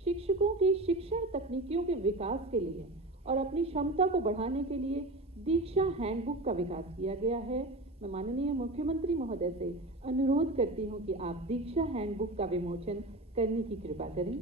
शिक्षकों की शिक्षण तकनीकियों के विकास के लिए और अपनी क्षमता को बढ़ाने के लिए दीक्षा हैंडबुक का विकास किया गया है। मैं माननीय मुख्यमंत्री महोदय से अनुरोध करती हूं कि आप दीक्षा हैंडबुक का विमोचन करने की कृपा करें।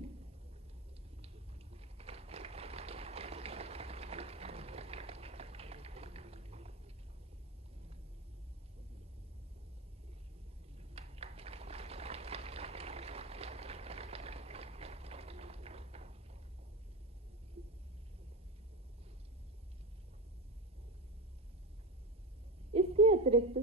इसके अतिरिक्त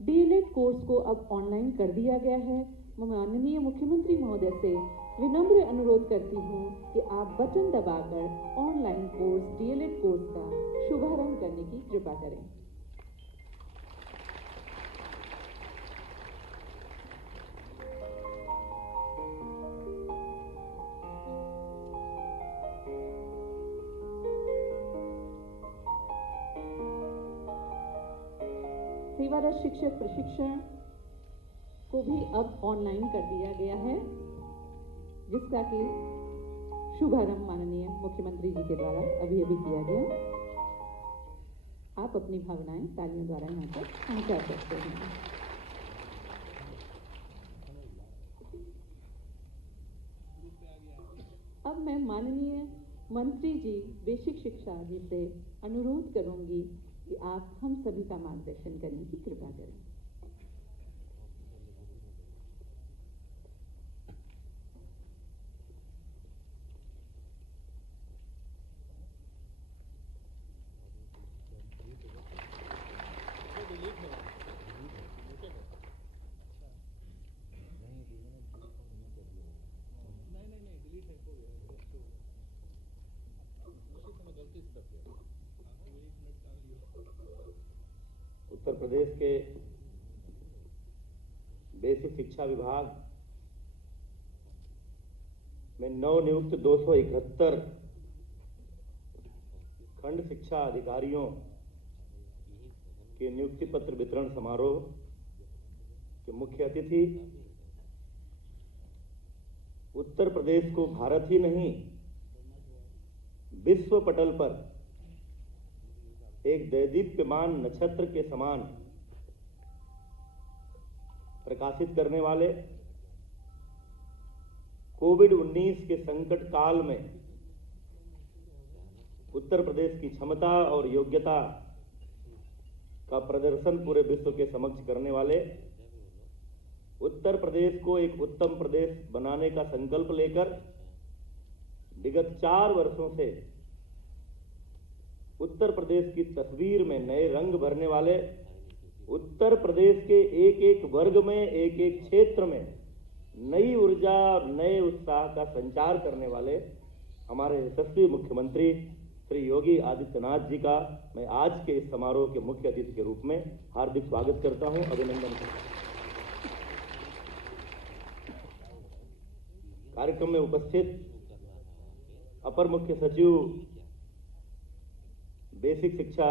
डीएलएड कोर्स को अब ऑनलाइन कर दिया गया है। मैं माननीय मुख्यमंत्री महोदय से विनम्र अनुरोध करती हूं कि आप बटन दबाकर ऑनलाइन कोर्स डीएलएड कोर्स का शुभारंभ करने की कृपा करें। सेवारत शिक्षक प्रशिक्षण को भी अब ऑनलाइन कर दिया गया है, जिसका कि शुभारंभ माननीय मुख्यमंत्री जी के द्वारा अभी किया गया। आप अपनी भावनाएं तालियों द्वारा यहाँ पर पहुंचा सकते हैं। अब मैं माननीय मंत्री जी बेसिक शिक्षा जी से अनुरोध करूंगी कि आप हम सभी का मार्गदर्शन करने की कृपा करें। उत्तर प्रदेश के बेसिक शिक्षा विभाग में नवनियुक्त 271 खंड शिक्षा अधिकारियों के नियुक्ति पत्र वितरण समारोह के मुख्य अतिथि उत्तर प्रदेश को भारत ही नहीं विश्व पटल पर एक दैदीप्यमान नक्षत्र के समान प्रकाशित करने वाले, कोविड-19 के संकट काल में उत्तर प्रदेश की क्षमता और योग्यता का प्रदर्शन पूरे विश्व के समक्ष करने वाले, उत्तर प्रदेश को एक उत्तम प्रदेश बनाने का संकल्प लेकर विगत 4 वर्षों से उत्तर प्रदेश की तस्वीर में नए रंग भरने वाले, उत्तर प्रदेश के एक एक वर्ग में, एक एक क्षेत्र में नई ऊर्जा और नए उत्साह का संचार करने वाले हमारे यशस्वी मुख्यमंत्री श्री योगी आदित्यनाथ जी का मैं आज के इस समारोह के मुख्य अतिथि के रूप में हार्दिक स्वागत करता हूं, अभिनंदन करता हूं। कार्यक्रम में उपस्थित अपर मुख्य सचिव बेसिक शिक्षा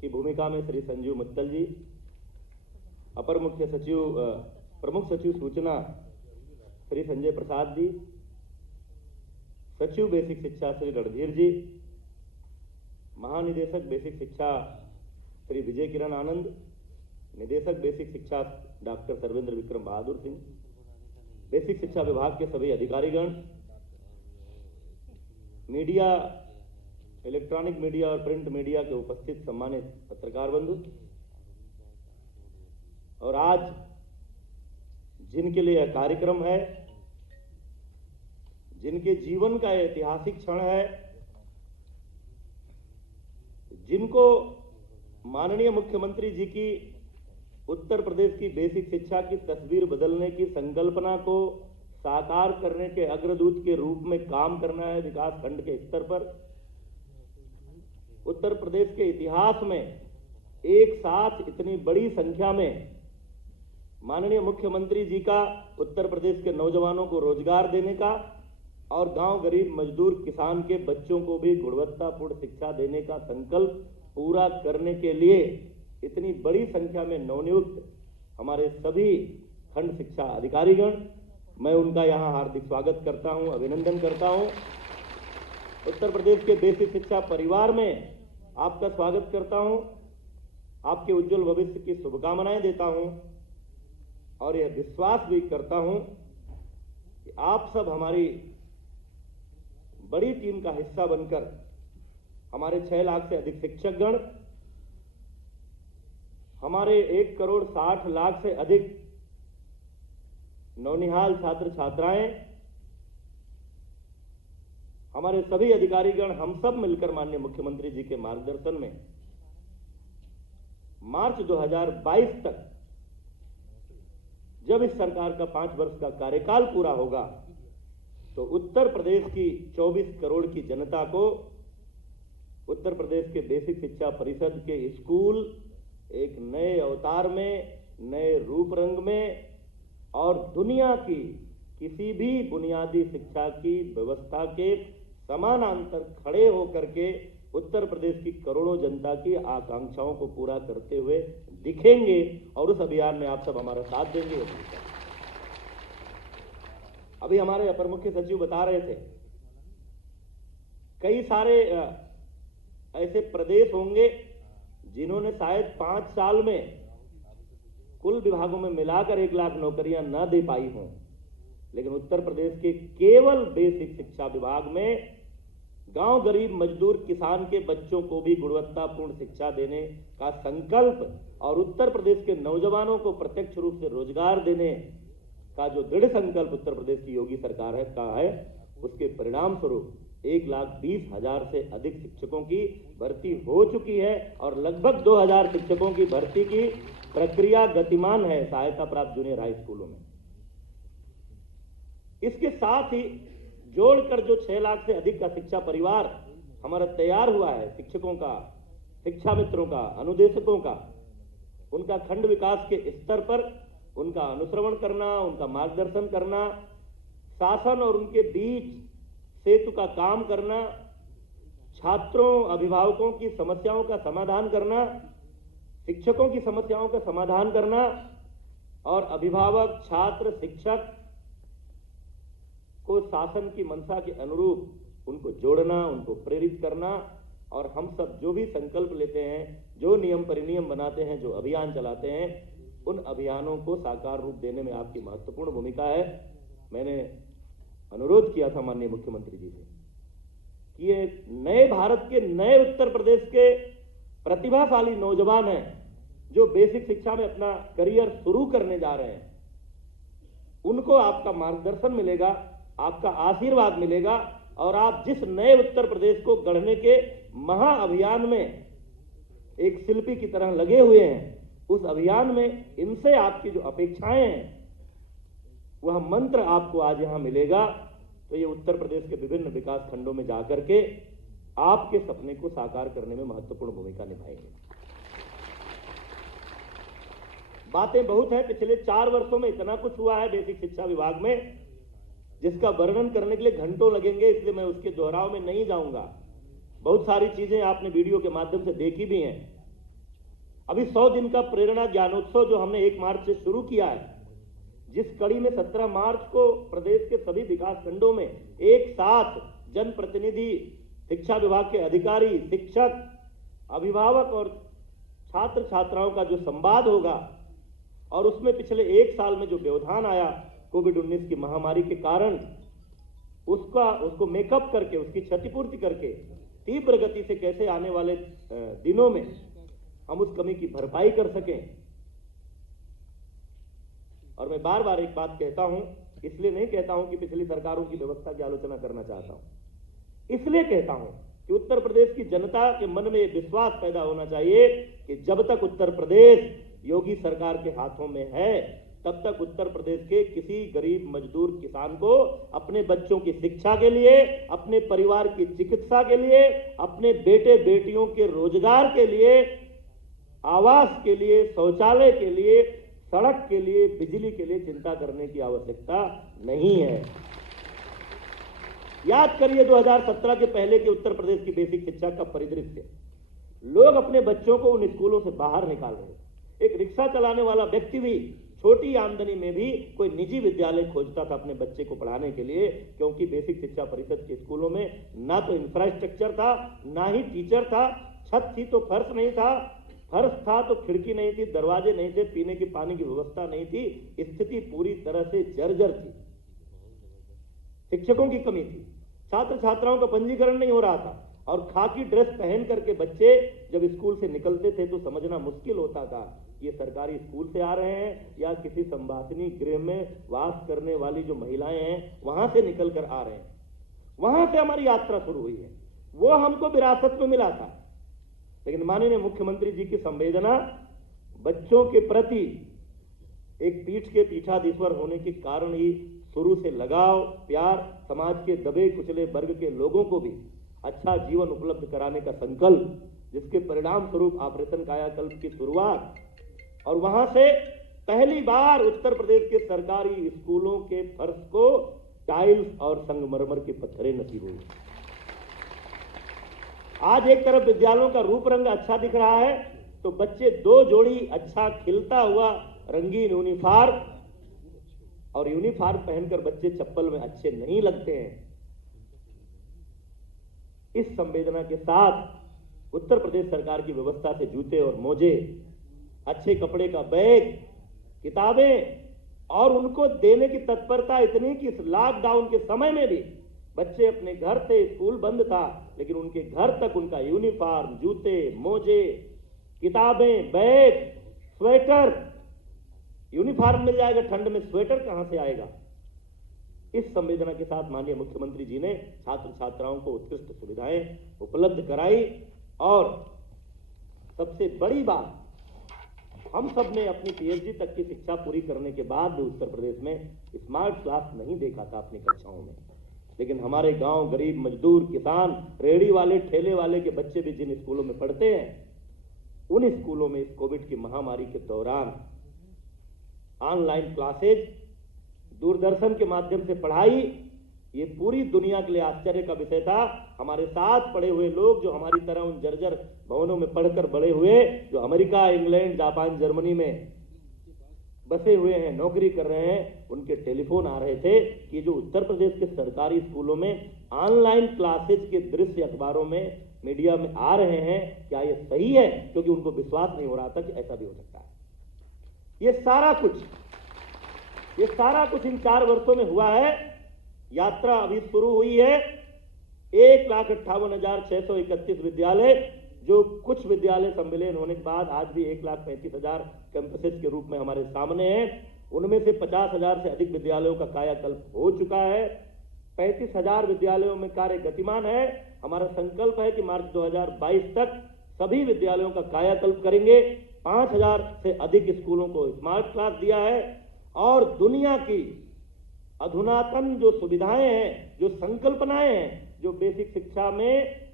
की भूमिका में श्री संजीव मित्तल जी, अपर मुख्य सचिव प्रमुख सचिव सूचना श्री संजय प्रसाद जी, सचिव बेसिक शिक्षा श्री रणधीर जी, महानिदेशक बेसिक शिक्षा श्री विजय किरण आनंद, निदेशक बेसिक शिक्षा डॉक्टर सर्वेंद्र विक्रम बहादुर सिंह, बेसिक शिक्षा विभाग के सभी अधिकारीगण, मीडिया, इलेक्ट्रॉनिक मीडिया और प्रिंट मीडिया के उपस्थित सम्मानित पत्रकार बंधु, और आज जिनके लिए यह कार्यक्रम है, जिनके जीवन का ऐतिहासिक क्षण है, जिनको माननीय मुख्यमंत्री जी की उत्तर प्रदेश की बेसिक शिक्षा की तस्वीर बदलने की संकल्पना को साकार करने के अग्रदूत के रूप में काम करना है विकास खंड के स्तर पर, उत्तर प्रदेश के इतिहास में एक साथ इतनी बड़ी संख्या में माननीय मुख्यमंत्री जी का उत्तर प्रदेश के नौजवानों को रोजगार देने का और गांव गरीब मजदूर किसान के बच्चों को भी गुणवत्तापूर्ण शिक्षा देने का संकल्प पूरा करने के लिए इतनी बड़ी संख्या में नवनियुक्त हमारे सभी खंड शिक्षा अधिकारीगण मैं उनका यहाँ हार्दिक स्वागत करता हूँ, अभिनंदन करता हूँ। उत्तर प्रदेश के बेसिक शिक्षा परिवार में आपका स्वागत करता हूँ, आपके उज्जवल भविष्य की शुभकामनाएं देता हूँ और यह विश्वास भी करता हूँ कि आप सब हमारी बड़ी टीम का हिस्सा बनकर हमारे 6 लाख से अधिक शिक्षकगण, हमारे 1,60,00,000 से अधिक नौनिहाल छात्र छात्राएं, हमारे सभी अधिकारीगण, हम सब मिलकर माननीय मुख्यमंत्री जी के मार्गदर्शन में मार्च 2022 तक, जब इस सरकार का 5 वर्ष का कार्यकाल पूरा होगा, तो उत्तर प्रदेश की 24 करोड़ की जनता को उत्तर प्रदेश के बेसिक शिक्षा परिषद के स्कूल एक नए अवतार में, नए रूप रंग में और दुनिया की किसी भी बुनियादी शिक्षा की व्यवस्था के समानांतर खड़े होकर के उत्तर प्रदेश की करोड़ों जनता की आकांक्षाओं को पूरा करते हुए दिखेंगे और उस अभियान में आप सब हमारा साथ देंगे। अभी हमारे अपर मुख्य सचिव बता रहे थे, कई सारे ऐसे प्रदेश होंगे जिन्होंने शायद 5 साल में कुल विभागों में मिलाकर 1 लाख नौकरियां न दे पाई हों, लेकिन उत्तर प्रदेश के केवल बेसिक शिक्षा विभाग में गांव गरीब मजदूर किसान के बच्चों को भी गुणवत्तापूर्ण शिक्षा देने का संकल्प और उत्तर प्रदेश के नौजवानों को प्रत्यक्ष रूप से रोजगार देने का जो दृढ़ संकल्प उत्तर प्रदेश की योगी सरकार का है, उसके परिणाम स्वरूप 1,20,000 से अधिक शिक्षकों की भर्ती हो चुकी है और लगभग 2,000 शिक्षकों की भर्ती की प्रक्रिया गतिमान है सहायता प्राप्त जूनियर हाई स्कूलों में। इसके साथ ही जोड़कर जो 6 लाख से अधिक का शिक्षा परिवार हमारा तैयार हुआ है, शिक्षकों का, शिक्षा मित्रों का, अनुदेशकों का, उनका खंड विकास के स्तर पर उनका अनुश्रवण करना, उनका मार्गदर्शन करना, शासन और उनके बीच सेतु का काम करना, छात्रों अभिभावकों की समस्याओं का समाधान करना, शिक्षकों की समस्याओं का समाधान करना और अभिभावक, छात्र, शिक्षक को शासन की मंशा के अनुरूप उनको जोड़ना, उनको प्रेरित करना और हम सब जो भी संकल्प लेते हैं, जो नियम परिनियम बनाते हैं, जो अभियान चलाते हैं, उन अभियानों को साकार रूप देने में आपकी महत्वपूर्ण भूमिका है। मैंने अनुरोध किया था माननीय मुख्यमंत्री जी से कि ये नए भारत के, नए उत्तर प्रदेश के प्रतिभाशाली नौजवान हैं जो बेसिक शिक्षा में अपना करियर शुरू करने जा रहे हैं, उनको आपका मार्गदर्शन मिलेगा, आपका आशीर्वाद मिलेगा और आप जिस नए उत्तर प्रदेश को गढ़ने के महाअभियान में एक शिल्पी की तरह लगे हुए हैं, उस अभियान में इनसे आपकी जो अपेक्षाएं हैं वह मंत्र आपको आज यहां मिलेगा। तो ये उत्तर प्रदेश के विभिन्न विकास खंडों में जाकर के आपके सपने को साकार करने में महत्वपूर्ण भूमिका निभाएंगे। बातें बहुत हैं, पिछले 4 वर्षों में इतना कुछ हुआ है बेसिक शिक्षा विभाग में जिसका वर्णन करने के लिए घंटों लगेंगे, इसलिए मैं उसके दोहराव में नहीं जाऊंगा। बहुत सारी चीजें आपने वीडियो के माध्यम से देखी भी हैं। अभी 100 दिन का प्रेरणा ज्ञानोत्सव जो हमने 1 मार्च से शुरू किया है, जिस कड़ी में 17 मार्च को प्रदेश के सभी विकास खंडों में एक साथ जनप्रतिनिधि, शिक्षा विभाग के अधिकारी, शिक्षक, अभिभावक और छात्र छात्राओं का जो संवाद होगा और उसमें पिछले 1 साल में जो व्यवधान आया कोविड-19 की महामारी के कारण, उसको मेकअप करके, उसकी क्षतिपूर्ति करके तीव्र गति से कैसे आने वाले दिनों में हम उस कमी की भरपाई कर सकें। और मैं बार बार एक बात कहता हूं, इसलिए नहीं कहता हूं कि पिछली सरकारों की व्यवस्था की आलोचना करना चाहता हूं, इसलिए कहता हूं कि उत्तर प्रदेश की जनता के मन में विश्वास पैदा होना चाहिए कि जब तक उत्तर प्रदेश योगी सरकार के हाथों में है, तब तक उत्तर प्रदेश के किसी गरीब मजदूर किसान को अपने बच्चों की शिक्षा के लिए, अपने परिवार की चिकित्सा के लिए, अपने बेटे बेटियों के रोजगार के लिए, आवास के लिए, शौचालय के लिए, सड़क के लिए, बिजली के लिए चिंता करने की आवश्यकता नहीं है। याद करिए 2017 के पहले के उत्तर प्रदेश की बेसिक शिक्षा का परिदृश्य। लोग अपने बच्चों को उन स्कूलों से बाहर निकाल रहे थे। एक रिक्शा चलाने वाला व्यक्ति भी छोटी आमदनी में भी कोई निजी विद्यालय खोजता था अपने बच्चे को पढ़ाने के लिए, क्योंकि बेसिक शिक्षा परिषद के स्कूलों में ना तो इंफ्रास्ट्रक्चर था, ना ही टीचर था। छत थी तो फर्श नहीं था, फर्श था तो खिड़की नहीं थी, दरवाजे नहीं थे, पीने के पानी की व्यवस्था नहीं थी। स्थिति पूरी तरह से जर्जर थी। शिक्षकों की कमी थी, छात्र छात्राओं का पंजीकरण नहीं हो रहा था, और खाकी ड्रेस पहन करके बच्चे जब स्कूल से निकलते थे तो समझना मुश्किल होता था ये सरकारी स्कूल से आ रहे हैं या किसी संवासिनी गृह में वास करने वाली जो महिलाएं हैं वहां से निकल कर आ रहे हैं। वहां से हमारी यात्रा शुरू हुई है, वो हमको विरासत में मिला था। लेकिन माननीय मुख्यमंत्री जी की संवेदना बच्चों के प्रति एक पीठ के पीठाधीश्वर होने के कारण ही शुरू से लगाव, प्यार, समाज के दबे कुचले वर्ग के लोगों को भी अच्छा जीवन उपलब्ध कराने का संकल्प, जिसके परिणाम स्वरूप ऑपरेशन कायाकल्प की शुरुआत, और वहां से पहली बार उत्तर प्रदेश के सरकारी स्कूलों के फर्श को टाइल्स और संगमरमर के पत्थरें नसीब हुई। आज एक तरफ विद्यालयों का रूप रंग अच्छा दिख रहा है तो बच्चे दो जोड़ी अच्छा खिलता हुआ रंगीन यूनिफॉर्म, और यूनिफॉर्म पहनकर बच्चे चप्पल में अच्छे नहीं लगते हैं। इस संवेदना के साथ उत्तर प्रदेश सरकार की व्यवस्था से जूते और मोजे, अच्छे कपड़े का बैग, किताबें, और उनको देने की तत्परता इतनी कि इस लॉकडाउन के समय में भी बच्चे अपने घर से, स्कूल बंद था लेकिन उनके घर तक उनका यूनिफॉर्म, जूते, मोजे, किताबें, बैग, स्वेटर, यूनिफॉर्म मिल जाएगा, ठंड में स्वेटर कहां से आएगा। इस संवेदना के साथ माननीय मुख्यमंत्री जी ने छात्र छात्राओं को उत्कृष्ट सुविधाएं उपलब्ध कराई, और सबसे बड़ी बात, हम सब ने अपनी पीएचडी तक की शिक्षा पूरी करने के बाद भी उत्तर प्रदेश में स्मार्ट क्लास नहीं देखा था अपनी कक्षाओं में। लेकिन हमारे गांव, गरीब मजदूर, किसान, रेहड़ी वाले, ठेले वाले के बच्चे भी जिन स्कूलों में पढ़ते हैं, उन स्कूलों में इस कोविड की महामारी के दौरान ऑनलाइन क्लासेज, दूरदर्शन के माध्यम से पढ़ाई, ये पूरी दुनिया के लिए आश्चर्य का विषय था। हमारे साथ पढ़े हुए लोग जो हमारी तरह उन जर्जर भवनों में पढ़कर बड़े हुए, जो अमेरिका, इंग्लैंड, जापान, जर्मनी में बसे हुए हैं, नौकरी कर रहे हैं, उनके टेलीफोन आ रहे थे कि जो उत्तर प्रदेश के सरकारी स्कूलों में ऑनलाइन क्लासेज के दृश्य अखबारों में, मीडिया में आ रहे हैं, क्या ये सही है? क्योंकि उनको विश्वास नहीं हो रहा था कि ऐसा भी हो सकता है। ये सारा कुछ इन 4 वर्षों में हुआ है। यात्रा अभी शुरू हुई है। 1,58,631 विद्यालय, जो कुछ विद्यालय संविलीन होने के बाद आज भी 1,35,000 कैंपसेस के रूप में हमारे सामने हैं। उनमें से 50,000 से अधिक विद्यालयों का कायाकल्प हो चुका है। 35,000 विद्यालयों में कार्य गतिमान है। हमारा संकल्प है कि मार्च 2022 तक सभी विद्यालयों का कायाकल्प करेंगे। 5,000 से अधिक स्कूलों को स्मार्ट क्लास दिया है, और दुनिया की अधुनातन जो सुविधाएं हैं, जो संकल्पनाएं हैं, जो बेसिक शिक्षा में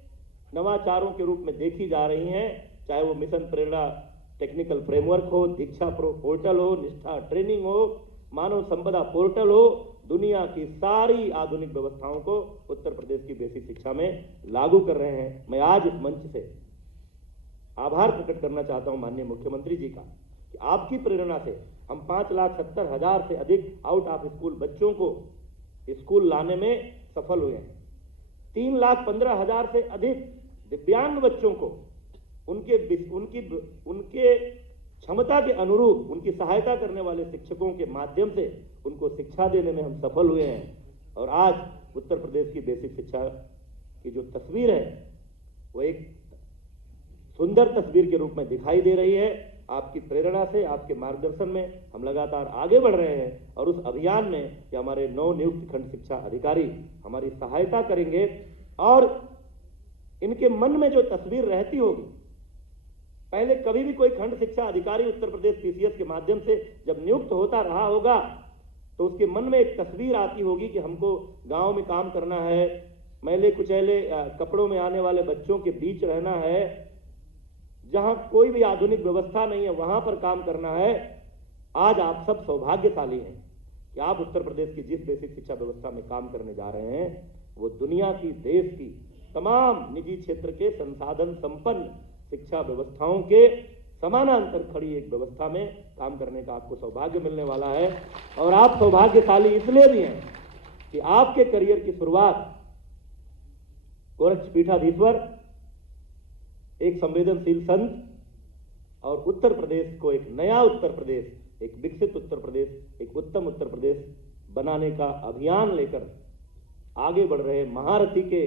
नवाचारों के रूप में देखी जा रही हैं, चाहे वो मिशन प्रेरणा टेक्निकल फ्रेमवर्क हो, दीक्षा पोर्टल हो, निष्ठा ट्रेनिंग हो, मानव संपदा पोर्टल हो, दुनिया की सारी आधुनिक व्यवस्थाओं को उत्तर प्रदेश की बेसिक शिक्षा में लागू कर रहे हैं। मैं आज इस मंच से आभार प्रकट करना चाहता हूं माननीय मुख्यमंत्री जी का कि आपकी प्रेरणा से हम 5,70,000 से अधिक आउट ऑफ स्कूल बच्चों को स्कूल लाने में सफल हुए हैं। 3,15,000 से अधिक दिव्यांग बच्चों को उनके क्षमता के अनुरूप उनकी सहायता करने वाले शिक्षकों के माध्यम से उनको शिक्षा देने में हम सफल हुए हैं। और आज उत्तर प्रदेश की बेसिक शिक्षा की जो तस्वीर है वो एक सुंदर तस्वीर के रूप में दिखाई दे रही है। आपकी प्रेरणा से, आपके मार्गदर्शन में हम लगातार आगे बढ़ रहे हैं, और उस अभियान में कि हमारे नवनियुक्त खंड शिक्षा अधिकारी हमारी सहायता करेंगे, और इनके मन में जो तस्वीर रहती होगी, पहले कभी भी कोई खंड शिक्षा अधिकारी उत्तर प्रदेश पीसीएस के माध्यम से जब नियुक्त होता रहा होगा तो उसके मन में एक तस्वीर आती होगी कि हमको गांव में काम करना है, मैले कुचैले कपड़ों में आने वाले बच्चों के बीच रहना है, जहां कोई भी आधुनिक व्यवस्था नहीं है वहां पर काम करना है। आज आप सब सौभाग्यशाली हैं कि आप उत्तर प्रदेश की जिस बेसिक शिक्षा व्यवस्था में काम करने जा रहे हैं वो दुनिया की, देश की तमाम निजी क्षेत्र के संसाधन संपन्न शिक्षा व्यवस्थाओं के समानांतर खड़ी एक व्यवस्था में काम करने का आपको सौभाग्य मिलने वाला है। और आप सौभाग्यशाली इसलिए भी हैं कि आपके करियर की शुरुआत गोरक्ष पीठाधीश्वर, एक संवेदनशील संत और उत्तर प्रदेश को एक नया उत्तर प्रदेश, एक विकसित उत्तर प्रदेश, एक उत्तम उत्तर प्रदेश बनाने का अभियान लेकर आगे बढ़ रहे महारथी के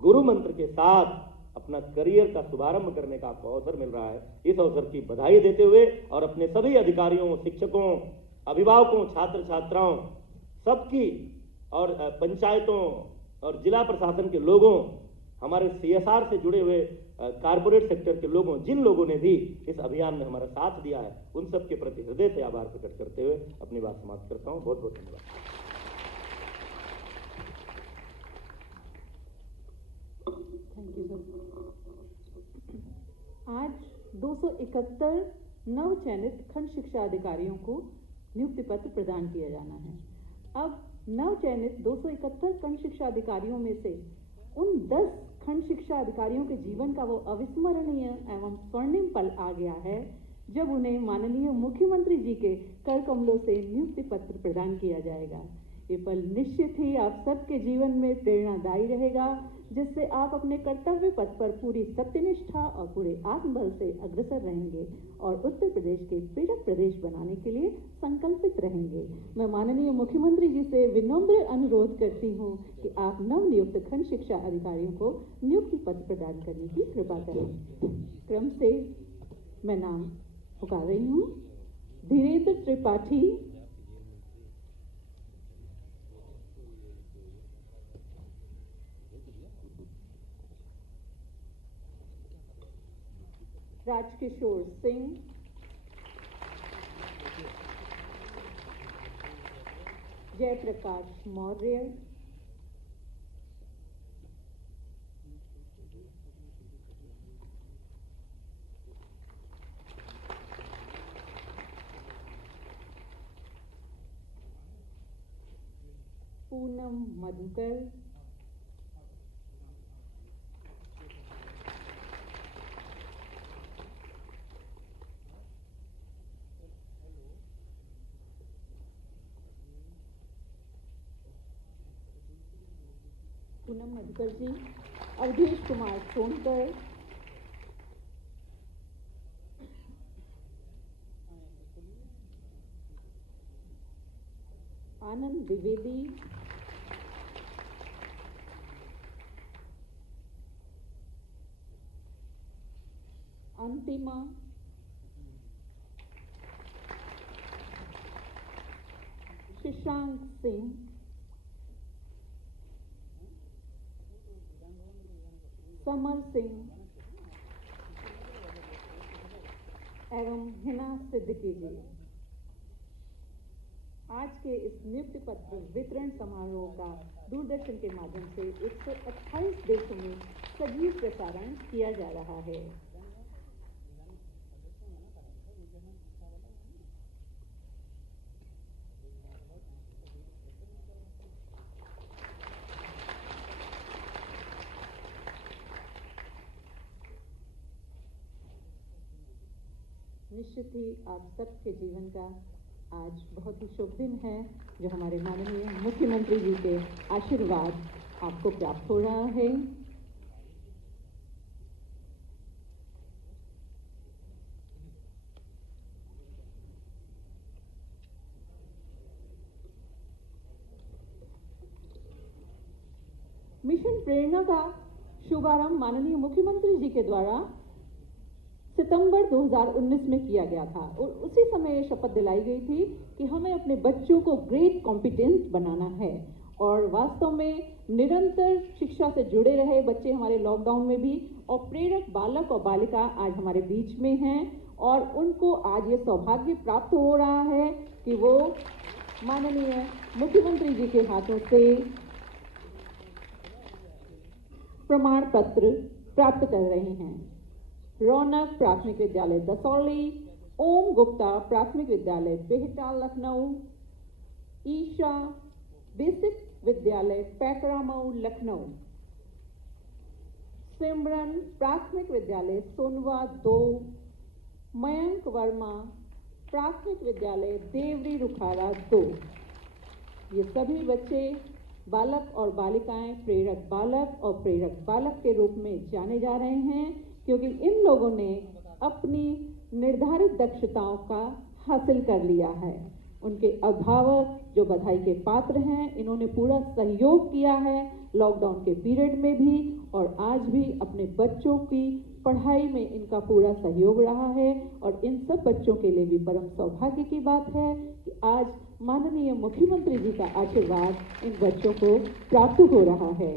गुरु मंत्र के साथ अपना करियर का शुभारंभ करने का आपको अवसर मिल रहा है। इस अवसर की बधाई देते हुए और अपने सभी अधिकारियों, शिक्षकों, अभिभावकों, छात्र छात्राओं सबकी और पंचायतों और जिला प्रशासन के लोगों, हमारे CSR से जुड़े हुए कारपोरेट सेक्टर के लोगों, जिन लोगों ने भी इस अभियान में हमारा साथ दिया है, उन सब के प्रति हृदय से आभार प्रकट करते हुए अपनी बात समाप्त करता हूं। बहुत बहुत धन्यवाद। Thank you sir. आज 271 नव चयनित खंड शिक्षा अधिकारियों को नियुक्ति पत्र प्रदान किया जाना है। अब नव चयनित 271 खंड शिक्षा अधिकारियों में से उन 10 खंड शिक्षा अधिकारियों के जीवन का वो अविस्मरणीय एवं स्वर्णिम पल आ गया है जब उन्हें माननीय मुख्यमंत्री जी के कर कमलों से नियुक्ति पत्र प्रदान किया जाएगा। ये पल निश्चित ही आप सबके जीवन में प्रेरणादायी रहेगा, जिससे आप अपने कर्तव्य पथ पर पूरी सत्यनिष्ठा और पूरे आत्मबल से अग्रसर रहेंगे और उत्तर प्रदेश के प्रेरक प्रदेश बनाने के लिए संकल्पित रहेंगे। मैं माननीय मुख्यमंत्री जी से विनम्र अनुरोध करती हूँ कि आप नवनियुक्त खंड शिक्षा अधिकारियों को नियुक्ति पत्र प्रदान करने की कृपा करें। क्रम से मैं नाम पुकार रही हूँ। धीरेन्द्र त्रिपाठी, राजकिशोर सिंह, जयप्रकाश मौर्य, पूनम मधुकर, पूनम मधुकर जी, अवधेश कुमार सोनकर, आनंद द्विवेदी, अंतिमा, शशांक सिंह, समर सिंह एवं हिना सिद्दीकी जी। आज के इस नियुक्ति पत्र वितरण समारोह का दूरदर्शन के माध्यम से 128 देशों में सजीव प्रसारण किया जा रहा है। निश्चित ही आप सबके जीवन का आज बहुत ही शुभ दिन है, जो हमारे माननीय मुख्यमंत्री जी के आशीर्वाद आपको प्राप्त हो रहा है। मिशन प्रेरणा का शुभारंभ माननीय मुख्यमंत्री जी के द्वारा सितंबर 2019 में किया गया था और उसी समय ये शपथ दिलाई गई थी कि हमें अपने बच्चों को ग्रेट कॉम्पिटेंस बनाना है। और वास्तव में निरंतर शिक्षा से जुड़े रहे बच्चे हमारे लॉकडाउन में भी और प्रेरक बालक और बालिका आज हमारे बीच में हैं और उनको आज ये सौभाग्य प्राप्त हो रहा है कि वो माननीय मुख्यमंत्री जी के हाथों से प्रमाण पत्र प्राप्त कर रहे हैं। रौनक प्राथमिक विद्यालय दसौली, ओम गुप्ता प्राथमिक विद्यालय बेहटा लखनऊ, ईशा बेसिक विद्यालय पैकरामऊ लखनऊ, सिमरन प्राथमिक विद्यालय सोनवा 2 मयंक वर्मा, प्राथमिक विद्यालय देवरी रुखारा 2। ये सभी बच्चे बालक और बालिकाएं प्रेरक बालक और प्रेरक बालक के रूप में जाने जा रहे हैं, क्योंकि इन लोगों ने अपनी निर्धारित दक्षताओं का हासिल कर लिया है। उनके अभिभावक जो बधाई के पात्र हैं, इन्होंने पूरा सहयोग किया है लॉकडाउन के पीरियड में भी, और आज भी अपने बच्चों की पढ़ाई में इनका पूरा सहयोग रहा है। और इन सब बच्चों के लिए भी परम सौभाग्य की बात है कि आज माननीय मुख्यमंत्री जी का आशीर्वाद इन बच्चों को प्राप्त हो रहा है।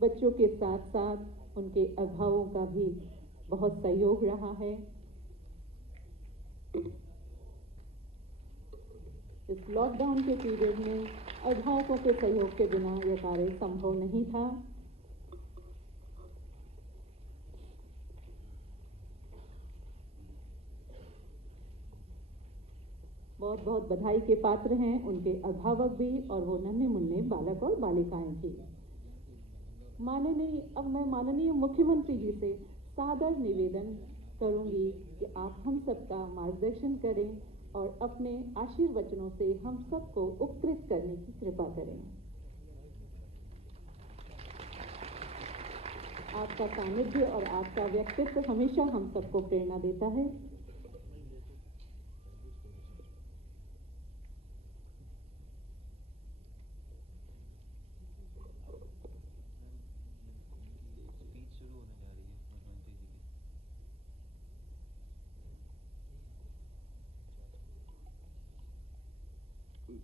बच्चों के साथ साथ उनके अभिभावकों का भी बहुत सहयोग रहा है। इस लॉकडाउन के पीरियड में अभिभावकों के सहयोग के बिना यह कार्य संभव नहीं था। बहुत बहुत बधाई के पात्र हैं उनके अभिभावक भी और वो नन्हे मुन्ने बालक और बालिकाएं भी। अब मैं माननीय मुख्यमंत्री जी से सादर निवेदन करूंगी कि आप हम सबका मार्गदर्शन करें और अपने आशीर्वचनों से हम सबको उपकृत करने की कृपा करें। आपका सानिध्य और आपका व्यक्तित्व हमेशा हम सबको प्रेरणा देता है।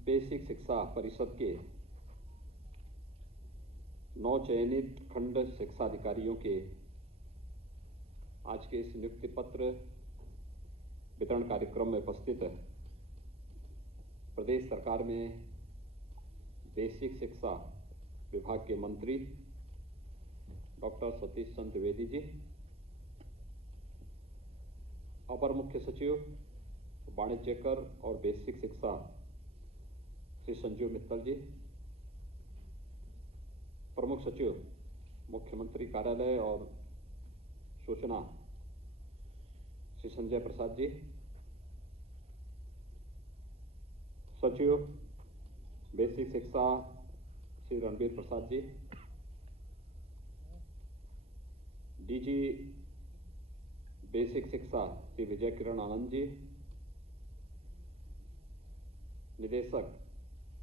बेसिक शिक्षा परिषद के 9 चयनित खंड शिक्षा अधिकारियों के आज के इस नियुक्ति पत्र वितरण कार्यक्रम में उपस्थित प्रदेश सरकार में बेसिक शिक्षा विभाग के मंत्री डॉक्टर सतीश चंद्र द्विवेदी जी, अपर मुख्य सचिव वाणिज्य कर और बेसिक शिक्षा श्री संजीव मित्तल जी, प्रमुख सचिव मुख्यमंत्री कार्यालय और सूचना श्री संजय प्रसाद जी, सचिव बेसिक शिक्षा श्री रणबीर प्रसाद जी, डीजी बेसिक शिक्षा श्री विजय किरण आनंद जी, निदेशक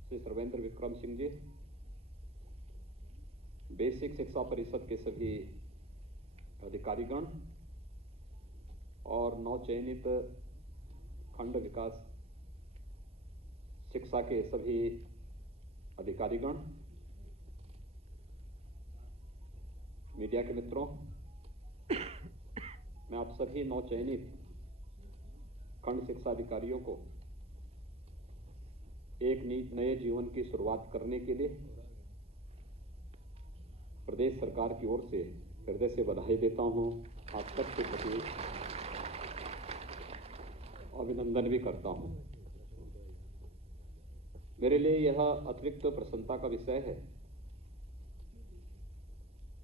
श्री सर्वेंद्र विक्रम सिंह जी, बेसिक शिक्षा परिषद के सभी अधिकारीगण और 9 चयनित खंड विकास शिक्षा के सभी अधिकारीगण, मीडिया के मित्रों, मैं आप सभी 9 चयनित खंड शिक्षा अधिकारियों को एक नए जीवन की शुरुआत करने के लिए प्रदेश सरकार की ओर से हृदय से बधाई देता हूं। आप सबके प्रति अभिनंदन भी करता हूं। मेरे लिए यह अतिरिक्त प्रसन्नता का विषय है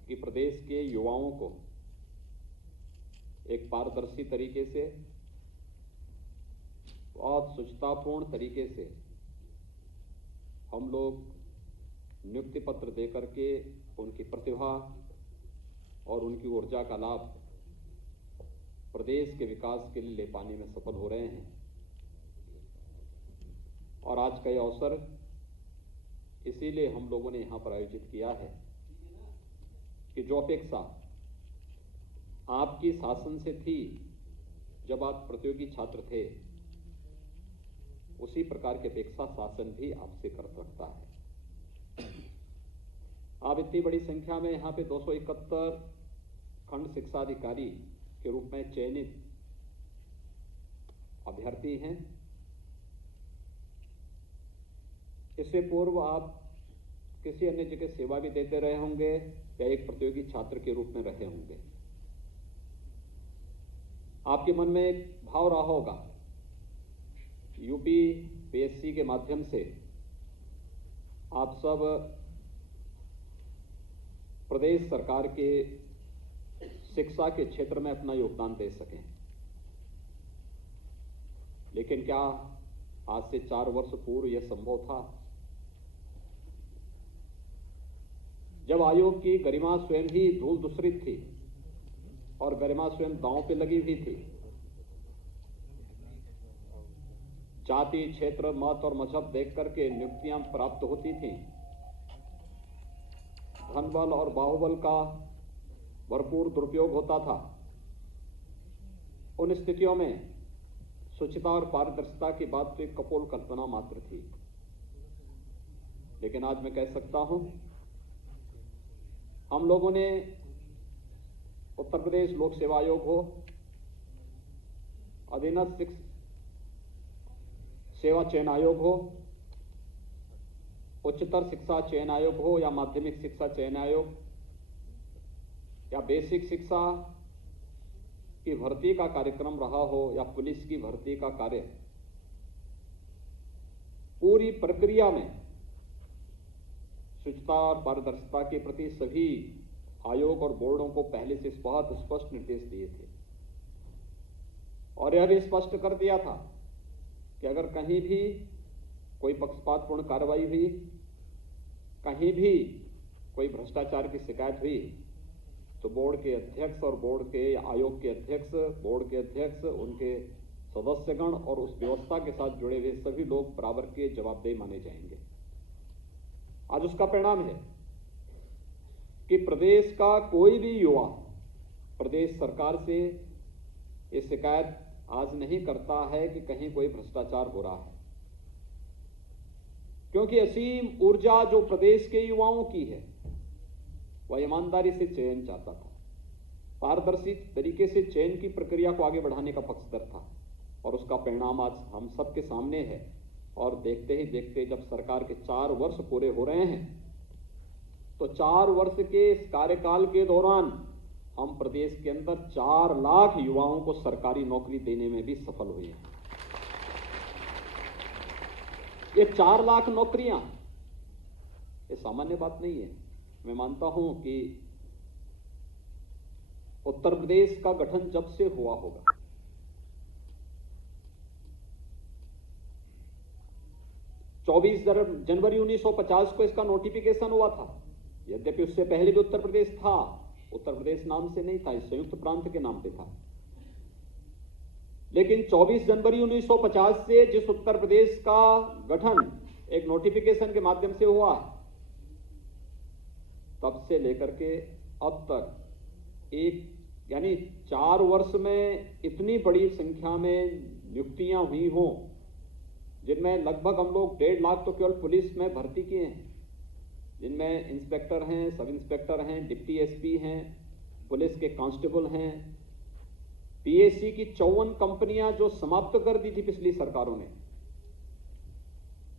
कि प्रदेश के युवाओं को एक पारदर्शी तरीके से, बहुत शुचितापूर्ण तरीके से हम लोग नियुक्ति पत्र देकर के उनकी प्रतिभा और उनकी ऊर्जा का लाभ प्रदेश के विकास के लिए ले पाने में सफल हो रहे हैं। और आज का यह अवसर इसीलिए हम लोगों ने यहाँ पर आयोजित किया है कि जो अपेक्षा आपकी शासन से थी जब आप प्रतियोगी छात्र थे, उसी प्रकार की अपेक्षा शासन भी आपसे कर सकता है। आप इतनी बड़ी संख्या में यहाँ पे 271 खंड शिक्षा अधिकारी के रूप में चयनित अभ्यर्थी हैं। इससे पूर्व आप किसी अन्य जगह सेवा भी देते रहे होंगे या एक प्रतियोगी छात्र के रूप में रहे होंगे। आपके मन में एक भाव रहा होगा, यूपी पीएससी के माध्यम से आप सब प्रदेश सरकार के शिक्षा के क्षेत्र में अपना योगदान दे सकें। लेकिन क्या आज से 4 वर्ष पूर्व यह संभव था? जब आयोग की गरिमा स्वयं ही धूल दूषरित थी और गरिमा स्वयं दांव पे लगी हुई थी, जाति, क्षेत्र, मत और मजहब देख करके नियुक्तियां प्राप्त होती थी, धनबल और बाहुबल का भरपूर दुरुपयोग होता था, उन स्थितियों में शुचिता और पारदर्शिता की बात तो एक कपोल कल्पना मात्र थी। लेकिन आज मैं कह सकता हूं, हम लोगों ने उत्तर प्रदेश लोक सेवा आयोग हो, अधीनस्थ सेवा चयन आयोग हो, उच्चतर शिक्षा चयन आयोग हो या माध्यमिक शिक्षा चयन आयोग या बेसिक शिक्षा की भर्ती का कार्यक्रम रहा हो या पुलिस की भर्ती का कार्य, पूरी प्रक्रिया में शुचिता और पारदर्शिता के प्रति सभी आयोग और बोर्डों को पहले से बहुत स्पष्ट निर्देश दिए थे और यह भी स्पष्ट कर दिया था कि अगर कहीं भी कोई पक्षपातपूर्ण कार्रवाई हुई, कहीं भी कोई भ्रष्टाचार की शिकायत हुई, तो बोर्ड के अध्यक्ष और बोर्ड के आयोग के अध्यक्ष, बोर्ड के अध्यक्ष, उनके सदस्यगण और उस व्यवस्था के साथ जुड़े हुए सभी लोग बराबर के जवाबदेह माने जाएंगे। आज उसका परिणाम है कि प्रदेश का कोई भी युवा प्रदेश सरकार से ये शिकायत आज नहीं करता है कि कहीं कोई भ्रष्टाचार हो रहा है, क्योंकि असीम ऊर्जा जो प्रदेश के युवाओं की है वह ईमानदारी से चयन चाहता था, पारदर्शी तरीके से चयन की प्रक्रिया को आगे बढ़ाने का पक्षधर था और उसका परिणाम आज हम सबके सामने है। और देखते ही देखते जब सरकार के 4 वर्ष पूरे हो रहे हैं, तो 4 वर्ष के इस कार्यकाल के दौरान हम प्रदेश के अंदर 4 लाख युवाओं को सरकारी नौकरी देने में भी सफल हुए हैं। ये 4 लाख नौकरियां ये सामान्य बात नहीं है। मैं मानता हूं कि उत्तर प्रदेश का गठन जब से हुआ होगा, जनवरी 1950 को इसका नोटिफिकेशन हुआ था। यद्यपि उससे पहले भी उत्तर प्रदेश था, उत्तर प्रदेश नाम से नहीं था, इस संयुक्त प्रांत के नाम पे था। लेकिन 24 जनवरी 1950 से जिस उत्तर प्रदेश का गठन एक नोटिफिकेशन के माध्यम से हुआ, तब से लेकर के अब तक यानी 4 वर्ष में इतनी बड़ी संख्या में नियुक्तियां हुई हों, जिनमें लगभग हम लोग 1.5 लाख तो केवल पुलिस में भर्ती किए हैं, जिनमें इंस्पेक्टर हैं, सब इंस्पेक्टर हैं, डिप्टी एसपी हैं, पुलिस के कांस्टेबल हैं। पीएससी की 54 कंपनियां जो समाप्त कर दी थी पिछली सरकारों ने,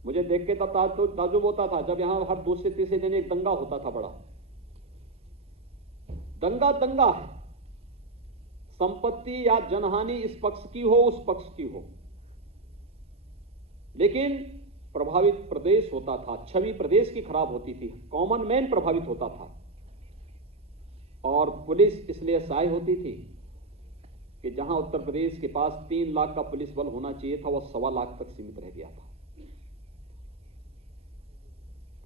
मुझे देख के तब ताज्जुब होता था जब यहां हर दूसरे तीसरे दिन एक दंगा होता था, बड़ा दंगा है, संपत्ति या जनहानि इस पक्ष की हो उस पक्ष की हो, लेकिन प्रभावित प्रदेश होता था, छवि प्रदेश की खराब होती थी, कॉमन मैन प्रभावित होता था। और पुलिस इसलिए असहाय होती थी कि जहां उत्तर प्रदेश के पास 3 लाख का पुलिस बल होना चाहिए था, वह 1.25 लाख तक सीमित रह गया था।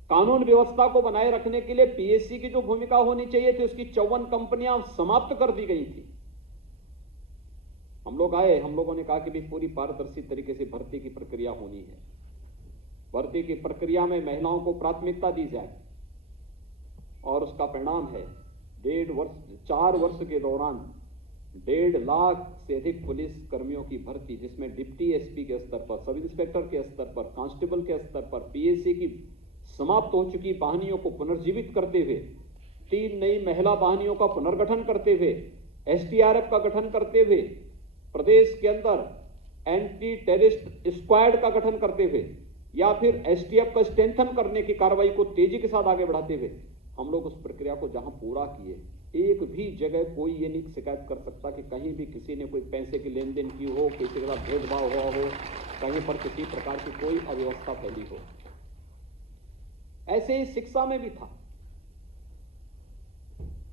कानून व्यवस्था को बनाए रखने के लिए पीएससी की जो भूमिका होनी चाहिए थी, उसकी 54 कंपनियां समाप्त कर दी गई थी। हम लोग आए, हम लोगों ने कहा कि भी पूरी पारदर्शी तरीके से भर्ती की प्रक्रिया होनी है, भर्ती की प्रक्रिया में महिलाओं को प्राथमिकता दी जाए, और उसका परिणाम है 4 वर्ष के दौरान 1.5 लाख से अधिक पुलिस कर्मियों की भर्ती, जिसमें डिप्टी एसपी के स्तर पर, सब इंस्पेक्टर के स्तर पर, कांस्टेबल के स्तर पर, पीएससी की समाप्त हो चुकी वाहिनियों को पुनर्जीवित करते हुए, 3 नई महिला वाहिनियों का पुनर्गठन करते हुए, एसडीआरएफ का गठन करते हुए, प्रदेश के अंदर एंटी टेररिस्ट स्क्वाड का गठन करते हुए या फिर एसटीएफ को स्ट्रेंथन करने की कार्रवाई को तेजी के साथ आगे बढ़ाते हुए हम लोग उस प्रक्रिया को जहां पूरा किए, एक भी जगह कोई ये नहीं शिकायत कर सकता कि कहीं भी किसी ने कोई पैसे की लेन देन की हो, किसी के साथ भेदभाव हुआ हो, कहीं पर किसी प्रकार की कोई अव्यवस्था फैली हो। ऐसे ही शिक्षा में भी था,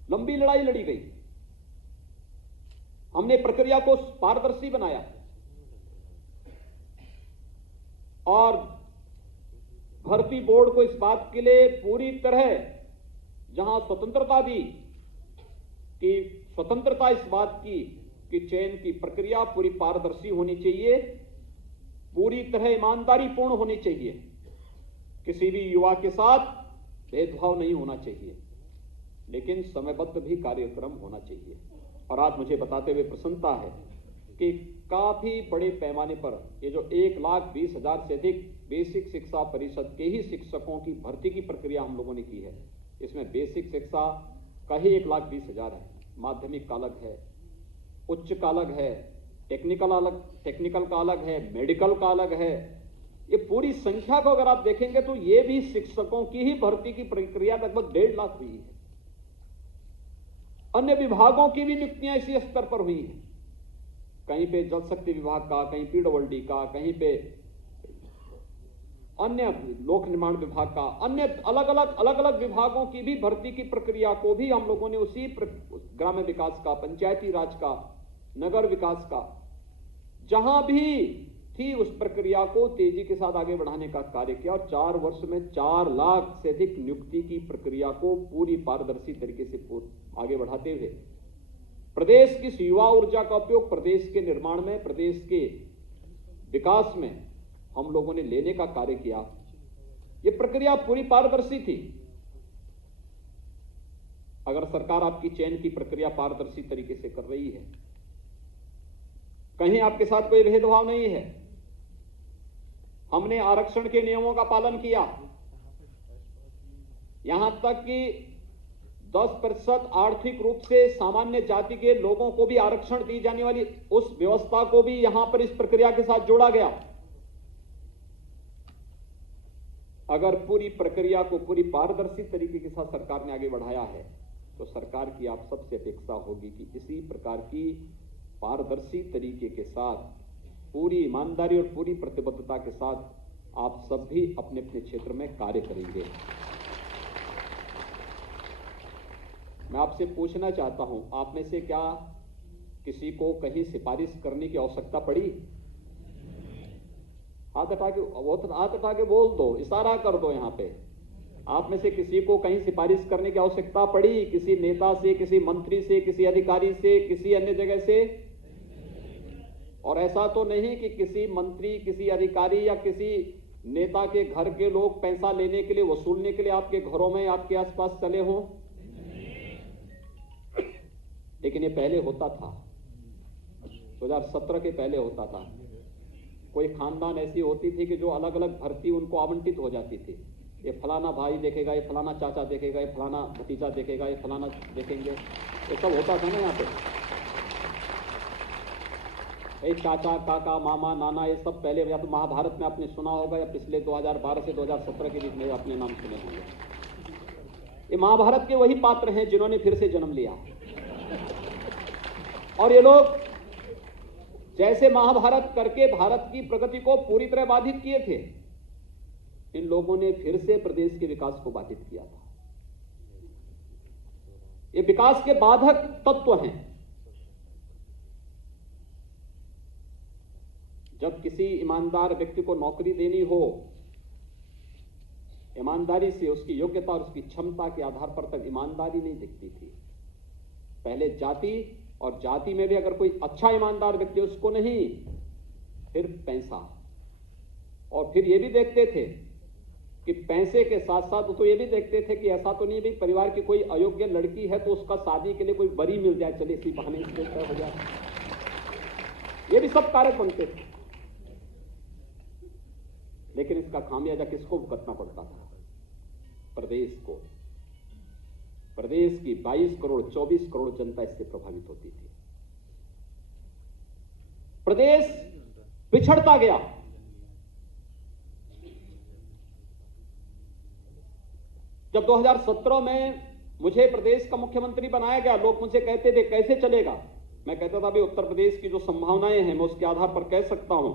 लंबी लड़ाई लड़ी गई, हमने प्रक्रिया को पारदर्शी बनाया और भर्ती बोर्ड को इस बात के लिए पूरी तरह जहां स्वतंत्रता दी कि स्वतंत्रता इस बात की कि चयन की प्रक्रिया पूरी पारदर्शी होनी चाहिए, पूरी तरह ईमानदारी पूर्ण होनी चाहिए, किसी भी युवा के साथ भेदभाव नहीं होना चाहिए, लेकिन समयबद्ध भी कार्यक्रम होना चाहिए। और आज मुझे बताते हुए प्रसन्नता है कि काफी बड़े पैमाने पर ये जो 1,20,000 से अधिक बेसिक शिक्षा परिषद के ही शिक्षकों की भर्ती की प्रक्रिया हम लोगों ने की है, इसमें बेसिक शिक्षा का ही 1,20,000 है, माध्यमिक का अलग है, उच्च का अलग है, टेक्निकल का अलग है, मेडिकल का अलग है। ये पूरी संख्या को अगर आप देखेंगे तो ये भी शिक्षकों की ही भर्ती की प्रक्रिया लगभग 1.5 लाख हुई है। अन्य विभागों की भी नियुक्तियां इसी स्तर पर हुई हैं, कहीं पे जल शक्ति विभाग का, कहीं पीडब्ल्यूडी का, कहीं पे अन्य लोक निर्माण विभाग का, अन्य अलग अलग विभागों की भी भर्ती की प्रक्रिया को भी हम लोगों ने उसी ग्राम्य विकास का, पंचायती राज का, नगर विकास का, जहां भी थी उस प्रक्रिया को तेजी के साथ आगे बढ़ाने का कार्य किया और 4 वर्ष में 4 लाख से अधिक नियुक्ति की प्रक्रिया को पूरी पारदर्शी तरीके से आगे बढ़ाते हुए प्रदेश की युवा ऊर्जा का उपयोग प्रदेश के निर्माण में, प्रदेश के विकास में हम लोगों ने लेने का कार्य किया। यह प्रक्रिया पूरी पारदर्शी थी। अगर सरकार आपकी चयन की प्रक्रिया पारदर्शी तरीके से कर रही है, कहीं आपके साथ कोई भेदभाव नहीं है, हमने आरक्षण के नियमों का पालन किया, यहां तक कि 10% आर्थिक रूप से सामान्य जाति के लोगों को भी आरक्षण दी जाने वाली उस व्यवस्था को भी यहां पर इस प्रक्रिया के साथ जोड़ा गया। अगर पूरी प्रक्रिया को पूरी पारदर्शी तरीके के साथ सरकार ने आगे बढ़ाया है तो सरकार की आप सबसे अपेक्षा होगी कि इसी प्रकार की पारदर्शी तरीके के साथ, पूरी ईमानदारी और पूरी प्रतिबद्धता के साथ आप सब भी अपने अपने क्षेत्र में कार्य करेंगे। मैं आपसे पूछना चाहता हूं, आप में से क्या किसी को कहीं सिफारिश करने की आवश्यकता पड़ी? हाथ उठा के बोल दो, इशारा कर दो। यहां पे आप में से किसी को कहीं सिफारिश करने की आवश्यकता पड़ी? किसी नेता से, किसी मंत्री से, किसी अधिकारी से, किसी अन्य जगह से? और ऐसा तो नहीं कि किसी मंत्री, किसी अधिकारी या किसी नेता के घर के लोग पैसा लेने के लिए, वसूलने के लिए आपके घरों में, आपके आसपास चले हों? लेकिन ये पहले होता था, 2017 के पहले होता था। कोई खानदान ऐसी होती थी कि जो अलग अलग भर्ती उनको आवंटित हो जाती थी। ये फलाना भाई देखेगा, ये फलाना चाचा देखेगा, ये फलाना भतीजा देखेगा, ये फलाना देखेंगे, ये सब होता था ना यहाँ पे। ये चाचा, काका, मामा, नाना, ये सब पहले या तो महाभारत में आपने सुना होगा या पिछले 2012 से 2017 के बीच में अपने नाम सुने होंगे। ये महाभारत के वही पात्र हैं जिन्होंने फिर से जन्म लिया। और ये लोग जैसे महाभारत करके भारत की प्रगति को पूरी तरह बाधित किए थे, इन लोगों ने फिर से प्रदेश के विकास को बाधित किया था। ये विकास के बाधक तत्व हैं। जब किसी ईमानदार व्यक्ति को नौकरी देनी हो, ईमानदारी से उसकी योग्यता और उसकी क्षमता के आधार पर तक ईमानदारी नहीं दिखती थी। पहले जाति, और जाति में भी अगर कोई अच्छा ईमानदार व्यक्ति उसको नहीं, फिर पैसा। और फिर ये भी देखते थे कि पैसे के साथ साथ तो ये भी देखते थे कि ऐसा तो नहीं भी परिवार की कोई अयोग्य लड़की है तो उसका शादी के लिए कोई बरी मिल जाए, चले इसी बहाने से हो जाए। ये भी सब कारक बनते थे। लेकिन इसका खामियाजा किसको भुगतना पड़ता था? प्रदेश को। प्रदेश की 22 करोड़ 24 करोड़ जनता इससे प्रभावित होती थी। प्रदेश पिछड़ता गया। जब 2017 में मुझे प्रदेश का मुख्यमंत्री बनाया गया, लोग मुझसे कहते थे कैसे चलेगा। मैं कहता था भाई उत्तर प्रदेश की जो संभावनाएं हैं मैं उसके आधार पर कह सकता हूं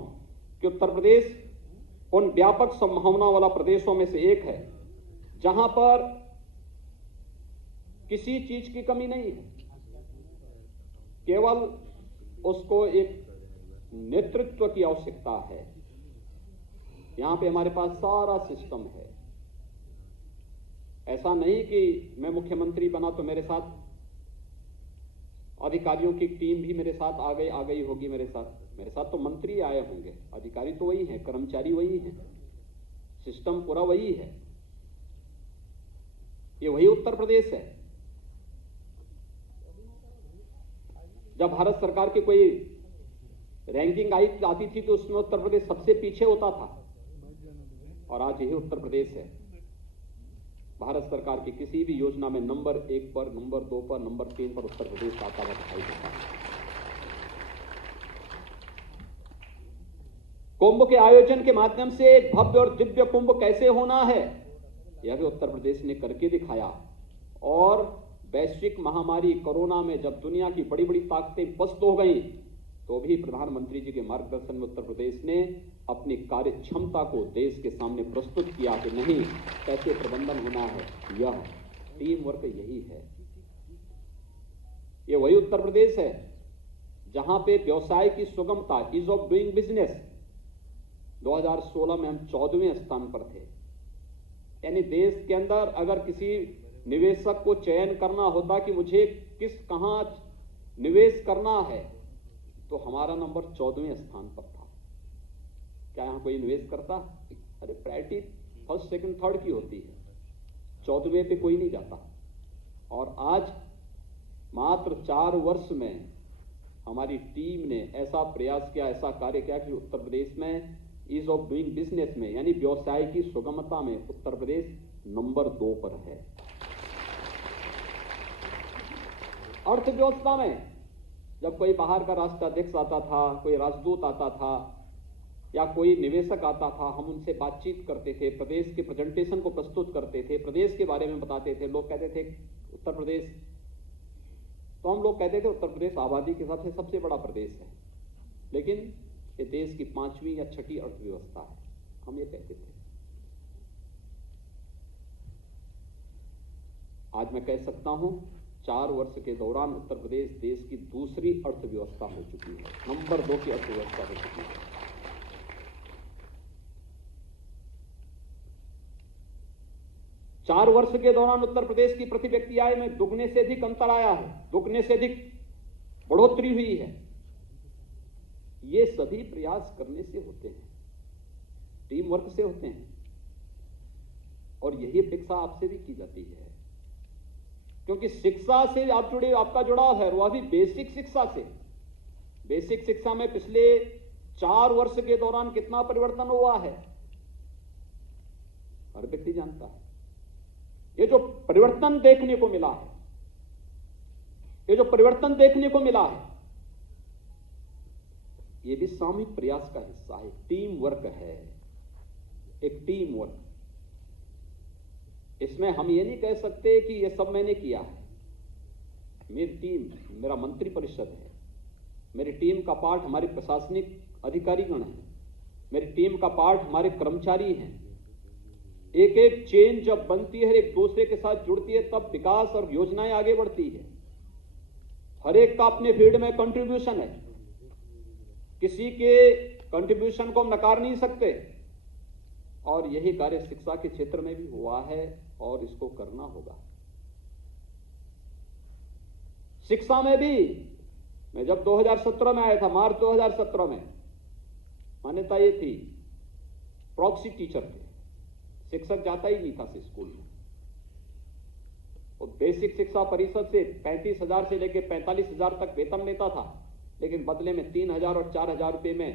कि उत्तर प्रदेश उन व्यापक संभावना वाला प्रदेशों में से एक है जहां पर किसी चीज की कमी नहीं है, केवल उसको एक नेतृत्व की आवश्यकता है। यहां पे हमारे पास सारा सिस्टम है। ऐसा नहीं कि मैं मुख्यमंत्री बना तो मेरे साथ अधिकारियों की टीम भी मेरे साथ आ गई होगी। मेरे साथ तो मंत्री आए होंगे, अधिकारी तो वही हैं, कर्मचारी वही हैं, सिस्टम पूरा वही है। ये वही उत्तर प्रदेश है। जब भारत सरकार की कोई रैंकिंग आती थी तो उसमें उत्तर प्रदेश सबसे पीछे होता था, और आज यही उत्तर प्रदेश है भारत सरकार की किसी भी योजना में नंबर 1 पर, नंबर 2 पर, नंबर 3 पर उत्तर प्रदेश आता हुआ दिखाई देता है। कुंभ के आयोजन के माध्यम से एक भव्य और दिव्य कुंभ कैसे होना है यह भी उत्तर प्रदेश ने करके दिखाया। और वैश्विक महामारी कोरोना में जब दुनिया की बड़ी बड़ी ताकतें पस्त हो गई तो भी प्रधानमंत्री जी के मार्गदर्शन में उत्तर प्रदेश ने अपनी कार्य क्षमता को देश के सामने प्रस्तुत किया कि नहीं, कैसे प्रबंधन होना है। यह टीम वर्क यही है। यह वही उत्तर प्रदेश है जहां पे व्यवसाय की सुगमता, ईज ऑफ डूइंग बिजनेस, 2016 में हम 14वें स्थान पर थे। यानी देश के अंदर अगर किसी निवेशक को चयन करना होता कि मुझे कहां निवेश करना है तो हमारा नंबर 14वें स्थान पर था। क्या यहां कोई निवेश करता? अरे प्रायोरिटी फर्स्ट, सेकंड, थर्ड की होती है, 14वें पे कोई नहीं जाता। और आज मात्र 4 वर्ष में हमारी टीम ने ऐसा प्रयास किया, ऐसा कार्य किया कि उत्तर प्रदेश में ईज ऑफ डूइंग बिजनेस में यानी व्यवसाय की सुगमता में उत्तर प्रदेश नंबर 2 पर है। अर्थव्यवस्था में जब कोई बाहर का राष्ट्राध्यक्ष आता था, कोई राजदूत आता था या कोई निवेशक आता था, हम उनसे बातचीत करते थे, प्रदेश के प्रेजेंटेशन को प्रस्तुत करते थे, प्रदेश के बारे में बताते थे। लोग कहते थे उत्तर प्रदेश, तो हम लोग कहते थे उत्तर प्रदेश आबादी के हिसाब से सबसे बड़ा प्रदेश है, लेकिन ये देश की 5वीं या 6ठी अर्थव्यवस्था है, हम ये कहते थे। आज मैं कह सकता हूं 4 वर्ष के दौरान उत्तर प्रदेश देश की दूसरी अर्थव्यवस्था हो चुकी है, नंबर 2 की अर्थव्यवस्था हो चुकी है। चार वर्ष के दौरान उत्तर प्रदेश की प्रति व्यक्ति आय में दुगने से अधिक अंतर आया है, दुगने से अधिक बढ़ोतरी हुई है। ये सभी प्रयास करने से होते हैं, टीम वर्क से होते हैं, और यही अपेक्षा आपसे भी की जाती है, क्योंकि शिक्षा से आप जुड़े, आपका जुड़ाव है वह भी बेसिक शिक्षा से। बेसिक शिक्षा में पिछले 4 वर्ष के दौरान कितना परिवर्तन हुआ है हर व्यक्ति जानता है। ये जो परिवर्तन देखने को मिला है, ये जो परिवर्तन देखने को मिला है, ये भी सामूहिक प्रयास का हिस्सा है, टीम वर्क है, एक टीम वर्क। इसमें हम ये नहीं कह सकते कि ये सब मैंने किया है। मेरी टीम, मेरा मंत्री परिषद है, मेरी टीम का पार्ट हमारे प्रशासनिक अधिकारीगण हैं, मेरी टीम का पार्ट हमारे कर्मचारी हैं। एक एक चेन जब बनती है, एक दूसरे के साथ जुड़ती है, तब विकास और योजनाएं आगे बढ़ती है। हर एक का अपने फील्ड में कंट्रीब्यूशन है, किसी के कंट्रीब्यूशन को हम नकार नहीं सकते, और यही कार्य शिक्षा के क्षेत्र में भी हुआ है और इसको करना होगा। शिक्षा में भी मैं जब 2017 में आया था, मार्च 2017 में, मान्यता ये थी प्रॉक्सी टीचर थे, शिक्षक जाता ही नहीं था स्कूल में। और बेसिक शिक्षा परिषद से 35,000 से लेकर 45,000 तक वेतन लेता था, लेकिन बदले में 3,000 और 4,000 रुपए में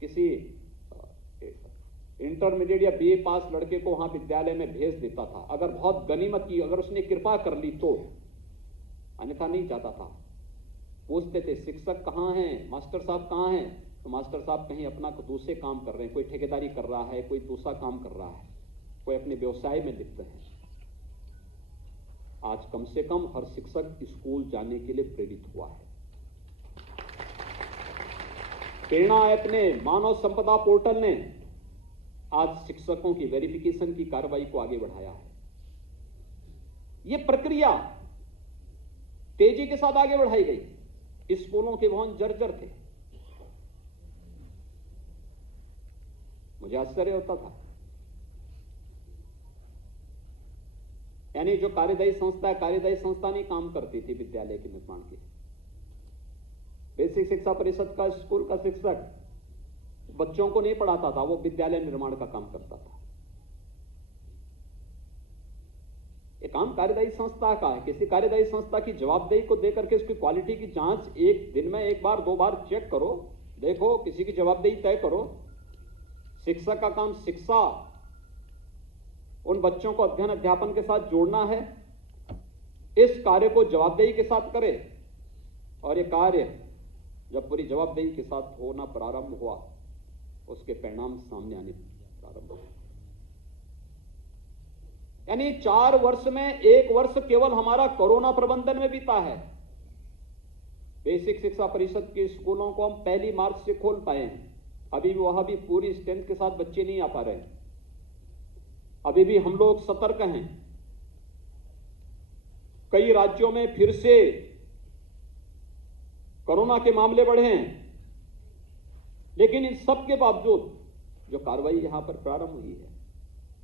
किसी इंटरमीडिएट या बीए पास लड़के को वहां विद्यालय में भेज देता था। अगर बहुत गनीमत की, अगर उसने कृपा कर ली तो, अन्यथा नहीं जाता था। पूछते थे शिक्षक कहाँ हैं, मास्टर साहब कहाँ हैं, तो मास्टर साहब कहीं अपना दूसरे काम कर रहे हैं, कोई ठेकेदारी कर रहा है, कोई दूसरा काम कर रहा है, कोई अपने व्यवसाय में लिप्त है। आज कम से कम हर शिक्षक स्कूल जाने के लिए प्रेरित हुआ है। प्रेरणा ऐप ने, मानव संपदा पोर्टल ने आज शिक्षकों की वेरिफिकेशन की कार्रवाई को आगे बढ़ाया है। यह प्रक्रिया तेजी के साथ आगे बढ़ाई गई। स्कूलों के भवन जर्जर थे। मुझे आश्चर्य होता था, यानी जो कार्यदायी संस्था नहीं काम करती थी विद्यालय के निर्माण की। बेसिक शिक्षा परिषद का स्कूल का शिक्षक बच्चों को नहीं पढ़ाता था, वो विद्यालय निर्माण का काम करता था। ये काम कार्यदायी संस्था का है। किसी कार्यदायी संस्था की जवाबदेही को देकर के उसकी क्वालिटी की जांच एक दिन में एक बार दो बार चेक करो, देखो, किसी की जवाबदेही तय करो। शिक्षक का काम शिक्षा, उन बच्चों को अध्ययन अध्यापन के साथ जोड़ना है। इस कार्य को जवाबदेही के साथ करे, और ये कार्य जब पूरी जवाबदेही के साथ होना प्रारंभ हुआ, उसके परिणाम सामने आने प्रारंभ हुए। यानी 4 वर्ष में 1 वर्ष केवल हमारा कोरोना प्रबंधन में बीता है। बेसिक शिक्षा परिषद के स्कूलों को हम 1 मार्च से खोल पाए हैं। अभी भी वहां भी पूरी स्ट्रेंथ के साथ बच्चे नहीं आ पा रहे हैं। अभी भी हम लोग सतर्क हैं। कई राज्यों में फिर से कोरोना के मामले बढ़े हैं, लेकिन इन सब के बावजूद जो कार्रवाई यहां पर प्रारंभ हुई है,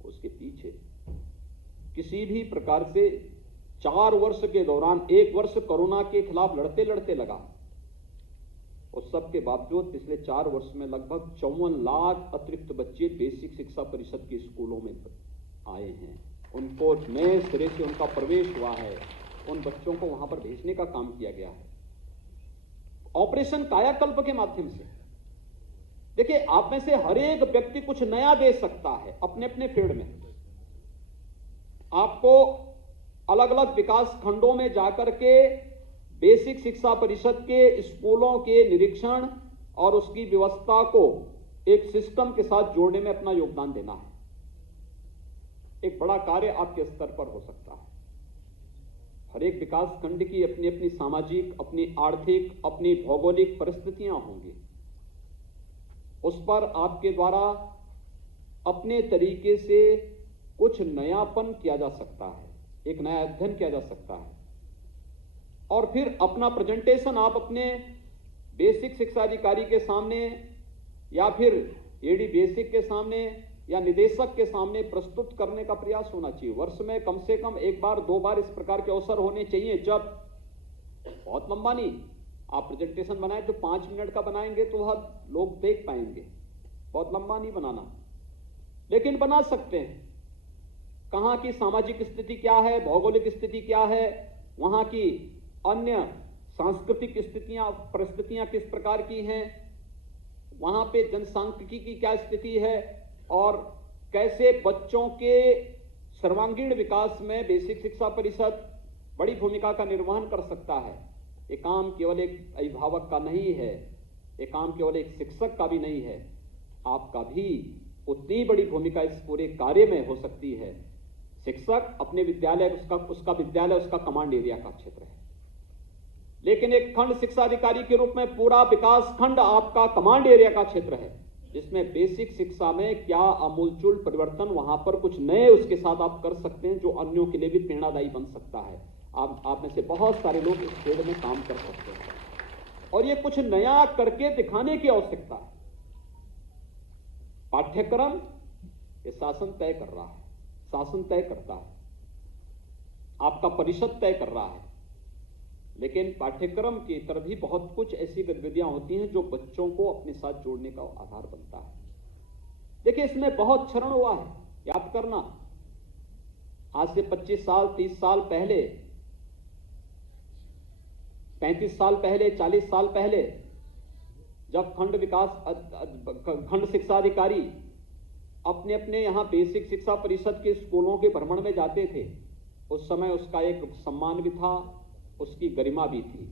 उसके पीछे किसी भी प्रकार से 4 वर्ष के दौरान 1 वर्ष कोरोना के खिलाफ लड़ते लड़ते लगा। उस सब के बावजूद पिछले 4 वर्ष में लगभग 54 लाख अतिरिक्त बच्चे बेसिक शिक्षा परिषद के स्कूलों में आए हैं। उनको नए सिरे से उनका प्रवेश हुआ है। उन बच्चों को वहां पर भेजने का काम किया गया है ऑपरेशन कायाकल्प के माध्यम से। देखिए, आप में से हर एक व्यक्ति कुछ नया दे सकता है अपने अपने फील्ड में। आपको अलग अलग विकास खंडों में जाकर के बेसिक शिक्षा परिषद के स्कूलों के निरीक्षण और उसकी व्यवस्था को एक सिस्टम के साथ जोड़ने में अपना योगदान देना है। एक बड़ा कार्य आपके स्तर पर हो सकता है। हर एक विकास खंड की अपनी अपनी सामाजिक, अपनी आर्थिक, अपनी भौगोलिक परिस्थितियां होंगी। उस पर आपके द्वारा अपने तरीके से कुछ नयापन किया जा सकता है, एक नया अध्ययन किया जा सकता है, और फिर अपना प्रेजेंटेशन आप अपने बेसिक शिक्षा अधिकारी के सामने या फिर एडी बेसिक के सामने या निदेशक के सामने प्रस्तुत करने का प्रयास होना चाहिए। वर्ष में कम से कम 1 बार 2 बार इस प्रकार के अवसर होने चाहिए, जब बहुत लंबा नहीं, आप प्रेजेंटेशन बनाए तो 5 मिनट का बनाएंगे तो वह लोग देख पाएंगे। बहुत लंबा नहीं बनाना, लेकिन बना सकते हैं। कहां की सामाजिक स्थिति क्या है, भौगोलिक स्थिति क्या है, वहां की अन्य सांस्कृतिक स्थितियां, परिस्थितियां किस प्रकार की हैं, वहां पे जनसांख्यिकी की क्या स्थिति है, और कैसे बच्चों के सर्वांगीण विकास में बेसिक शिक्षा परिषद बड़ी भूमिका का निर्वहन कर सकता है। ये काम केवल एक अभिभावक का नहीं है, ये काम केवल एक शिक्षक का भी नहीं है, आपका भी उतनी बड़ी भूमिका इस पूरे कार्य में हो सकती है। शिक्षक अपने विद्यालय, उसका विद्यालय उसका कमांड एरिया का क्षेत्र है, लेकिन एक खंड शिक्षा अधिकारी के रूप में पूरा विकास खंड आपका कमांड एरिया का क्षेत्र है, जिसमें बेसिक शिक्षा में क्या आमूलचूल परिवर्तन, वहां पर कुछ नए उसके साथ आप कर सकते हैं जो अन्यों के लिए भी प्रेरणादायी बन सकता है। आप में से बहुत सारे लोग इस फील्ड में काम कर सकते हैं, और ये कुछ नया करके दिखाने की आवश्यकता है। पाठ्यक्रम ये शासन तय कर रहा है, शासन तय करता है, आपका परिषद तय कर रहा है, लेकिन पाठ्यक्रम की तरह भी बहुत कुछ ऐसी गतिविधियां होती हैं जो बच्चों को अपने साथ जोड़ने का आधार बनता है। देखिए, इसमें बहुत क्षरण हुआ है, याद करना। आज से 25 साल, 30 साल पहले, 35 साल पहले, 40 साल पहले, जब खंड शिक्षा अधिकारी अपने अपने यहां बेसिक शिक्षा परिषद के स्कूलों के भ्रमण में जाते थे, उस समय उसका एक सम्मान भी था, उसकी गरिमा भी थी,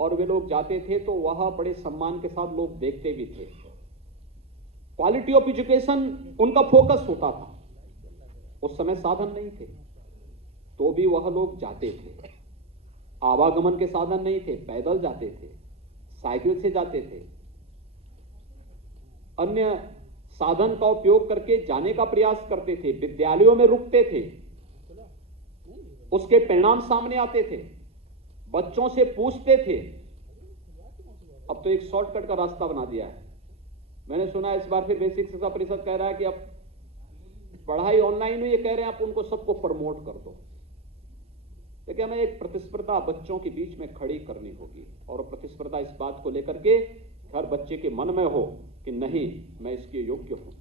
और वे लोग जाते थे तो वह बड़े सम्मान के साथ लोग देखते भी थे। क्वालिटी ऑफ एजुकेशन उनका फोकस होता था। उस समय साधन नहीं थे, तो भी वह लोग जाते थे। आवागमन के साधन नहीं थे, पैदल जाते थे, साइकिल से जाते थे, अन्य साधन का उपयोग करके जाने का प्रयास करते थे, विद्यालयों में रुकते थे, उसके परिणाम सामने आते थे, बच्चों से पूछते थे। अब तो एक शॉर्टकट का रास्ता बना दिया है। मैंने सुना इस बार फिर बेसिक शिक्षा परिषद कह रहा है कि अब पढ़ाई ऑनलाइन हुई, ये कह रहे हैं आप उनको सबको प्रमोट कर दो। लेकिन हमें एक प्रतिस्पर्धा बच्चों के बीच में खड़ी करनी होगी, और प्रतिस्पर्धा इस बात को लेकर के हर बच्चे के मन में हो कि नहीं, मैं इसके योग्य हूं।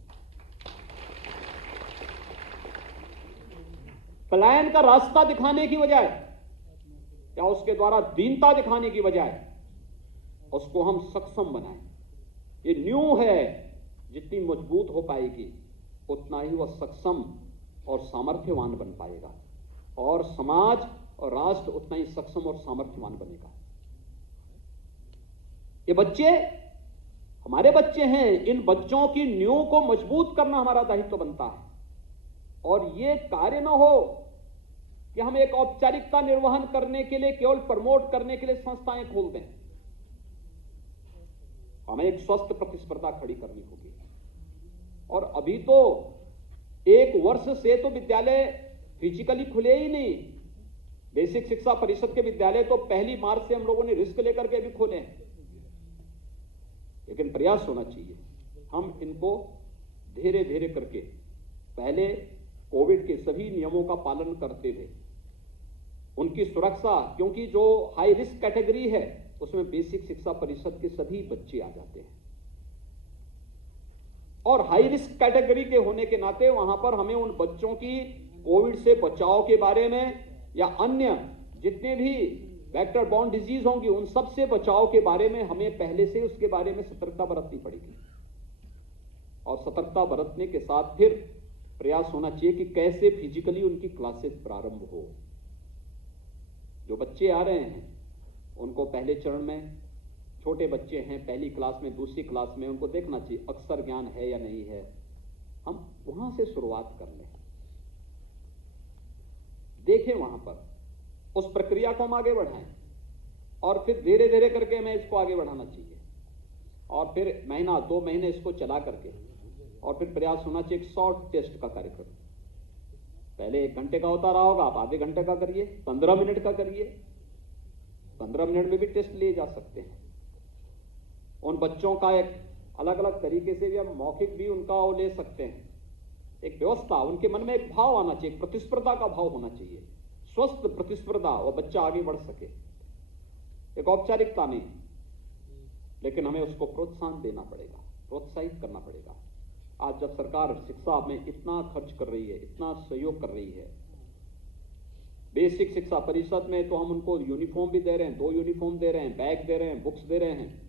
पलायन का रास्ता दिखाने की बजाय या उसके द्वारा दीनता दिखाने की बजाय उसको हम सक्षम बनाएं। ये न्यू है, जितनी मजबूत हो पाएगी उतना ही वह सक्षम और सामर्थ्यवान बन पाएगा, और समाज और राष्ट्र उतना ही सक्षम और सामर्थ्यवान बनेगा। ये बच्चे हमारे बच्चे हैं, इन बच्चों की नींव को मजबूत करना हमारा दायित्व बनता है। और ये कार्य न हो कि हम एक औपचारिकता निर्वहन करने के लिए, केवल प्रमोट करने के लिए संस्थाएं खोल दें। हमें एक स्वस्थ प्रतिस्पर्धा खड़ी करनी होगी। और अभी तो एक वर्ष से तो विद्यालय फिजिकली खुले ही नहीं। बेसिक शिक्षा परिषद के विद्यालय तो 1 मार्च से हम लोगों ने रिस्क लेकर के अभी खोले हैं, लेकिन प्रयास होना चाहिए हम इनको धीरे धीरे करके, पहले कोविड के सभी नियमों का पालन करते थे, उनकी सुरक्षा, क्योंकि जो हाई रिस्क कैटेगरी है उसमें बेसिक शिक्षा परिषद के सभी बच्चे आ जाते हैं, और हाई रिस्क कैटेगरी के होने के नाते वहां पर हमें उन बच्चों की कोविड से बचाव के बारे में या अन्य जितने भी वेक्टर बॉर्न डिजीज होंगी उन सब से बचाव के बारे में हमें पहले से उसके बारे में सतर्कता बरतनी पड़ेगी। और सतर्कता बरतने के साथ फिर प्रयास होना चाहिए कि कैसे फिजिकली उनकी क्लासेस प्रारंभ हो। जो बच्चे आ रहे हैं उनको पहले चरण में, छोटे बच्चे हैं, पहली क्लास में, दूसरी क्लास में, उनको देखना चाहिए अक्षर ज्ञान है या नहीं है। हम वहां से शुरुआत कर लें, देखें वहां पर, उस प्रक्रिया को हम आगे बढ़ाएं, और फिर धीरे धीरे करके हमें इसको आगे बढ़ाना चाहिए। और फिर महीना 2 महीने इसको चला करके, और फिर प्रयास होना चाहिए एक शॉर्ट टेस्ट का कार्यक्रम। पहले 1 घंटे का होता रहा होगा, आप आधे घंटे का करिए, 15 मिनट का करिए। 15 मिनट में भी टेस्ट लिए जा सकते हैं। उन बच्चों का एक अलग अलग तरीके से भी हम मौखिक भी उनका वो ले सकते हैं। एक व्यवस्था, उनके मन में एक भाव आना चाहिए, प्रतिस्पर्धा का भाव होना चाहिए, स्वस्थ प्रतिस्पर्धा, और बच्चा आगे बढ़ सके। एक औपचारिकता नहीं, लेकिन हमें उसको प्रोत्साहन देना पड़ेगा, प्रोत्साहित करना पड़ेगा। आज जब सरकार शिक्षा में इतना खर्च कर रही है, इतना सहयोग कर रही है, बेसिक शिक्षा परिषद में तो हम उनको यूनिफॉर्म भी दे रहे हैं, 2 यूनिफॉर्म दे रहे हैं, बैग दे रहे हैं, बुक्स दे रहे हैं,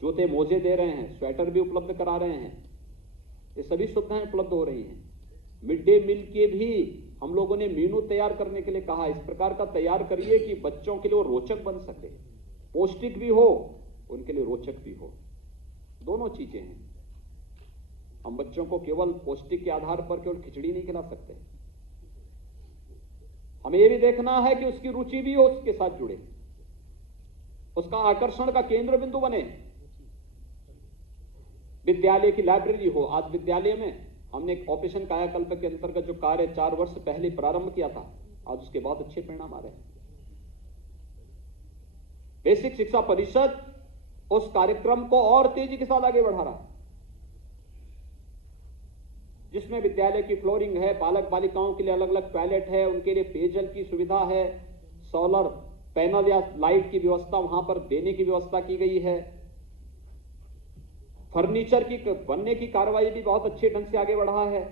जूते मोजे दे रहे हैं, स्वेटर भी उपलब्ध करा रहे हैं। ये सभी सुविधाएं उपलब्ध हो रही हैं। मिड डे मील के भी हम लोगों ने मेनू तैयार करने के लिए कहा, इस प्रकार का तैयार करिए कि बच्चों के लिए वो रोचक बन सके, पौष्टिक भी हो, उनके लिए रोचक भी हो। दोनों चीजें हैं। हम बच्चों को केवल पौष्टिक के आधार पर केवल खिचड़ी नहीं खिला सकते, हमें यह भी देखना है कि उसकी रुचि भी हो, उसके साथ जुड़े, उसका आकर्षण का केंद्र बिंदु बने। विद्यालय की लाइब्रेरी हो। आज विद्यालय में हमने एक ऑपरेशन कायाकल्प के अंतर्गत जो कार्य 4 वर्ष पहले प्रारंभ किया था, आज उसके बहुत अच्छे परिणाम आ रहे हैं। बेसिक शिक्षा परिषद उस कार्यक्रम को और तेजी के साथ आगे बढ़ा रहा है, जिसमें विद्यालय की फ्लोरिंग है, बालक बालिकाओं के लिए अलग अलग टॉयलेट है, उनके लिए पेयजल की सुविधा है, सोलर पैनल या लाइट की व्यवस्था वहां पर देने की व्यवस्था की गई है। फर्नीचर की बनने की कार्रवाई भी बहुत अच्छे ढंग से आगे बढ़ा है,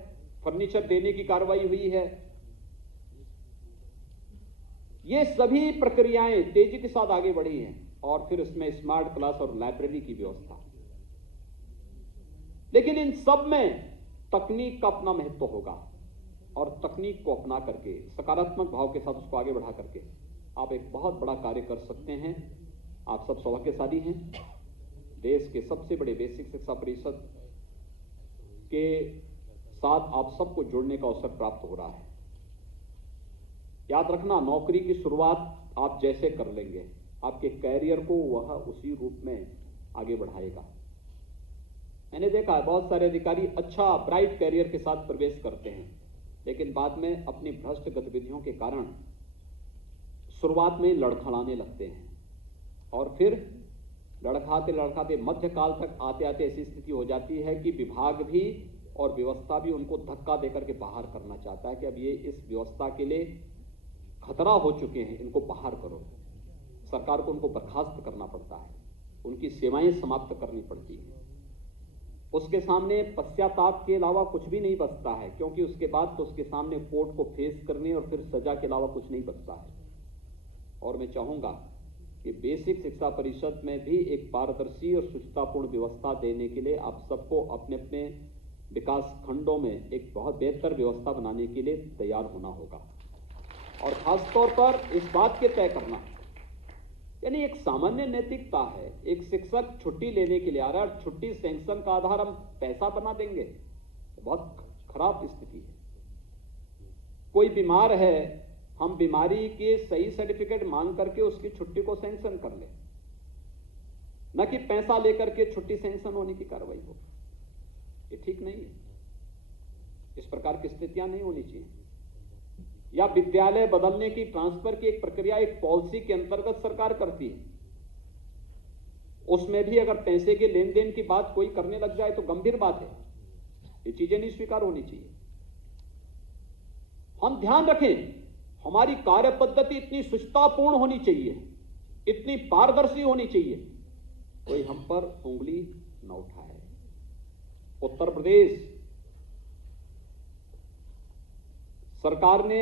फर्नीचर देने की कार्रवाई हुई है। ये सभी प्रक्रियाएं तेजी के साथ आगे बढ़ी हैं। और फिर इसमें स्मार्ट क्लास और लाइब्रेरी की व्यवस्था। लेकिन इन सब में तकनीक का अपना महत्व होगा, और तकनीक को अपना करके सकारात्मक भाव के साथ उसको आगे बढ़ा करके आप एक बहुत बड़ा कार्य कर सकते हैं। आप सब सौभाग्यशाली हैं। देश के सबसे बड़े बेसिक शिक्षा परिषद के साथ आप सबको जुड़ने का अवसर प्राप्त हो रहा है। याद रखना, नौकरी की शुरुआत आप जैसे कर लेंगे, आपके कैरियर को वह उसी रूप में आगे बढ़ाएगा। मैंने देखा है बहुत सारे अधिकारी अच्छा ब्राइट कैरियर के साथ प्रवेश करते हैं, लेकिन बाद में अपनी भ्रष्ट गतिविधियों के कारण शुरुआत में लड़खड़ाने लगते हैं और फिर लड़खाते लड़खाते मध्यकाल तक आते आते ऐसी स्थिति हो जाती है कि विभाग भी और व्यवस्था भी उनको धक्का देकर के बाहर करना चाहता है कि अब ये इस व्यवस्था के लिए खतरा हो चुके हैं, इनको बाहर करो। सरकार को उनको बर्खास्त करना पड़ता है, उनकी सेवाएं समाप्त करनी पड़ती है। उसके सामने पश्चाताप के अलावा कुछ भी नहीं बचता है, क्योंकि उसके बाद तो उसके सामने कोर्ट को फेस करने और फिर सजा के अलावा कुछ नहीं बचता है। और मैं चाहूंगा कि बेसिक शिक्षा परिषद में भी एक पारदर्शी और शुचितापूर्ण व्यवस्था देने के लिए आप सबको अपने अपने विकास खंडों में एक बहुत बेहतर व्यवस्था बनाने के लिए तैयार होना होगा। और खासतौर पर इस बात के तय करना, यानी एक सामान्य नैतिकता है, एक शिक्षक छुट्टी लेने के लिए आ रहा है, छुट्टी सैंक्शन का आधार हम पैसा बना देंगे, बहुत खराब स्थिति है। कोई बीमार है, हम बीमारी के सही सर्टिफिकेट मांग करके उसकी छुट्टी को सैंक्शन कर ले, न कि पैसा लेकर के छुट्टी सैंक्शन होने की कार्रवाई हो। ये ठीक नहीं है, इस प्रकार की स्थितियां नहीं होनी चाहिए। या विद्यालय बदलने की, ट्रांसफर की एक प्रक्रिया एक पॉलिसी के अंतर्गत सरकार करती है, उसमें भी अगर पैसे के लेन देन की बात कोई करने लग जाए तो गंभीर बात है। ये चीजें नहीं स्वीकार होनी चाहिए। हम ध्यान रखें, हमारी कार्य पद्धति इतनी शुचितापूर्ण होनी चाहिए, इतनी पारदर्शी होनी चाहिए, कोई हम पर उंगली न उठाए। उत्तर प्रदेश सरकार ने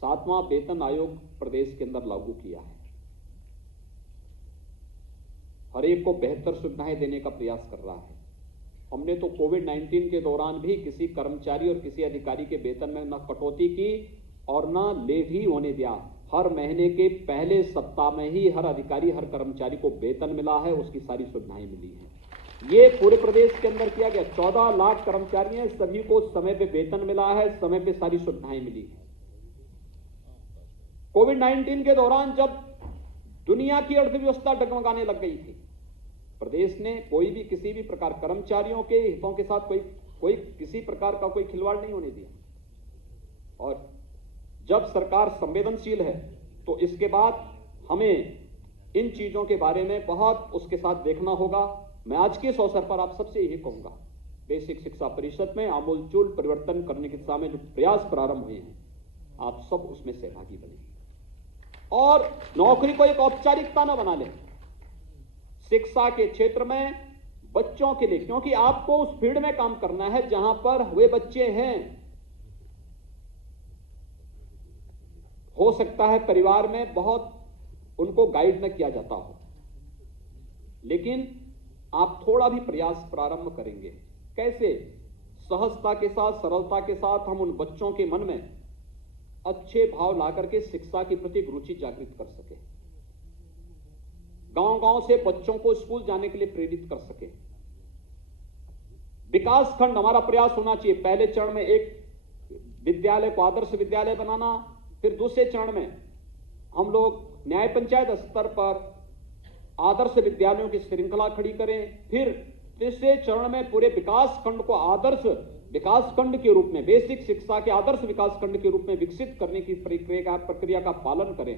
7वां वेतन आयोग प्रदेश के अंदर लागू किया है, हर एक को बेहतर सुविधाएं देने का प्रयास कर रहा है। हमने तो कोविड-19 के दौरान भी किसी कर्मचारी और किसी अधिकारी के वेतन में न कटौती की और न लेट ही होने दिया। हर महीने के पहले सप्ताह में ही हर अधिकारी, हर कर्मचारी को वेतन मिला है, उसकी सारी सुविधाएं मिली हैं। ये पूरे प्रदेश के अंदर किया गया। 14 लाख कर्मचारी हैं, सभी को समय पे वेतन मिला है, समय पे सारी सुविधाएं मिली है। कोविड-19 के दौरान जब दुनिया की अर्थव्यवस्था डगमगाने लग गई थी, प्रदेश ने कोई भी किसी भी प्रकार कर्मचारियों के हितों के साथ कोई किसी प्रकार का कोई खिलवाड़ नहीं होने दिया। और जब सरकार संवेदनशील है तो इसके बाद हमें इन चीजों के बारे में बहुत उसके साथ देखना होगा। मैं आज के इस अवसर पर आप सबसे यही कहूंगा, बेसिक शिक्षा परिषद में आमूलचूल परिवर्तन करने की दिशा में जो प्रयास प्रारंभ हुए हैं, आप सब उसमें सहभागी बने और नौकरी को एक औपचारिकता न बना लें। शिक्षा के क्षेत्र में बच्चों के लिए, क्योंकि आपको उस फील्ड में काम करना है जहां पर वे बच्चे हैं। हो सकता है परिवार में बहुत उनको गाइड न किया जाता हो, लेकिन आप थोड़ा भी प्रयास प्रारंभ करेंगे, कैसे सहजता के साथ, सरलता के साथ हम उन बच्चों के मन में अच्छे भाव ला करके शिक्षा के प्रति रुचि जागृत कर सके, गांव-गांव से बच्चों को स्कूल जाने के लिए प्रेरित कर सके। विकास खंड हमारा प्रयास होना चाहिए। पहले चरण में एक विद्यालय को आदर्श विद्यालय बनाना, फिर दूसरे चरण में हम लोग न्याय पंचायत स्तर पर आदर्श विद्यालयों की श्रृंखला खड़ी करें, फिर तीसरे चरण में पूरे विकास खंड को आदर्श विकास खंड के रूप में, बेसिक शिक्षा के आदर्श विकास खंड के रूप में विकसित करने की प्रक्रिया का पालन करें।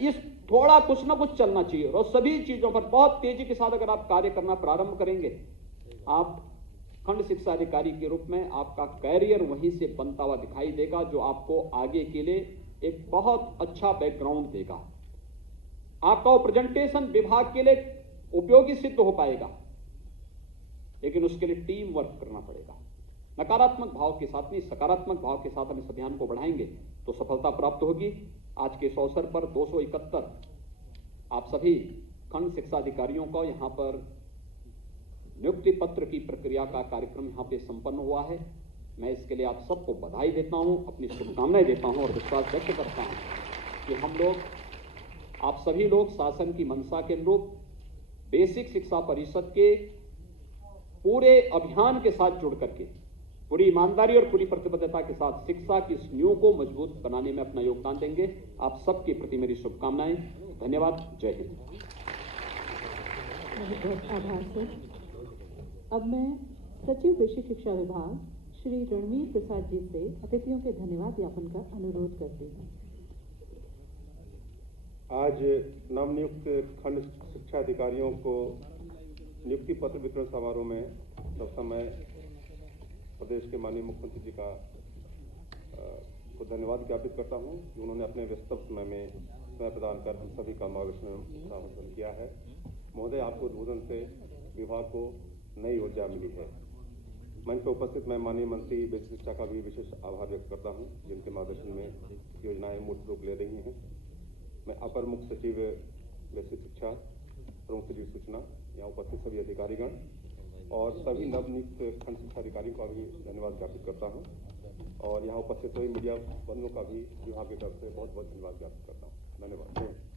इस थोड़ा कुछ ना कुछ चलना चाहिए और सभी चीजों पर बहुत तेजी के साथ अगर आप कार्य करना प्रारंभ करेंगे, आप खंड शिक्षा अधिकारी के रूप में आपका कैरियर वहीं से बनता हुआ दिखाई देगा, जो आपको आगे के लिए एक बहुत अच्छा बैकग्राउंड देगा। आपका वो प्रेजेंटेशन विभाग के लिए उपयोगी सिद्ध हो पाएगा, लेकिन उसके लिए टीम वर्क करना पड़ेगा। नकारात्मक भाव के साथ नहीं, सकारात्मक भाव के साथ हम इस अभियान को बढ़ाएंगे तो सफलता प्राप्त होगी। आज के इस अवसर पर 271 आप सभी खंड शिक्षा अधिकारियों को यहाँ पर नियुक्ति पत्र की प्रक्रिया का कार्यक्रम यहाँ पे संपन्न हुआ है। मैं इसके लिए आप सबको बधाई देता हूँ, अपनी शुभकामनाएं देता हूँ और विश्वास व्यक्त करता हूँ कि हम लोग, आप सभी लोग शासन की मंशा के अनुरूप बेसिक शिक्षा परिषद के पूरे अभियान के साथ जुड़ करके पूरी ईमानदारी और पूरी प्रतिबद्धता के साथ शिक्षा की इस नींव को मजबूत बनाने में अपना योगदान देंगे। आप सबके प्रति मेरी शुभकामनाएं। धन्यवाद। जय हिंद। बहुत बहुत आभार सर। अब मैं सचिव बेसिक शिक्षा विभाग श्री रणवीर प्रसाद जी से अतिथियों के धन्यवाद ज्ञापन का अनुरोध करती हूँ। आज नवनियुक्त खंड शिक्षा अधिकारियों को नियुक्ति पत्र वितरण समारोह में प्रथम मैं प्रदेश के माननीय मुख्यमंत्री जी का को धन्यवाद ज्ञापित करता हूं कि उन्होंने अपने व्यस्त समय में समय प्रदान कर हम सभी का मार्गदर्शन किया है। महोदय, आपको उद्बोधन से विभाग को नई ऊर्जा मिली है। मंच पर उपस्थित मैं माननीय मंत्री बेसिक शिक्षा का भी विशेष आभार व्यक्त करता हूं, जिनके मार्गदर्शन में योजनाएं मूर्त रूप ले रही हैं। मैं अपर मुख्य सचिव बेसिक शिक्षा, प्रमुख सचिव सूचना, यहाँ उपस्थित सभी अधिकारीगण और सभी नवनियुक्त खंड शिक्षा अधिकारियों का भी धन्यवाद ज्ञापित करता हूँ और यहाँ उपस्थित सभी मीडिया बंधुओं का भी विभाग की तरफ से बहुत बहुत धन्यवाद ज्ञापित करता हूँ। धन्यवाद।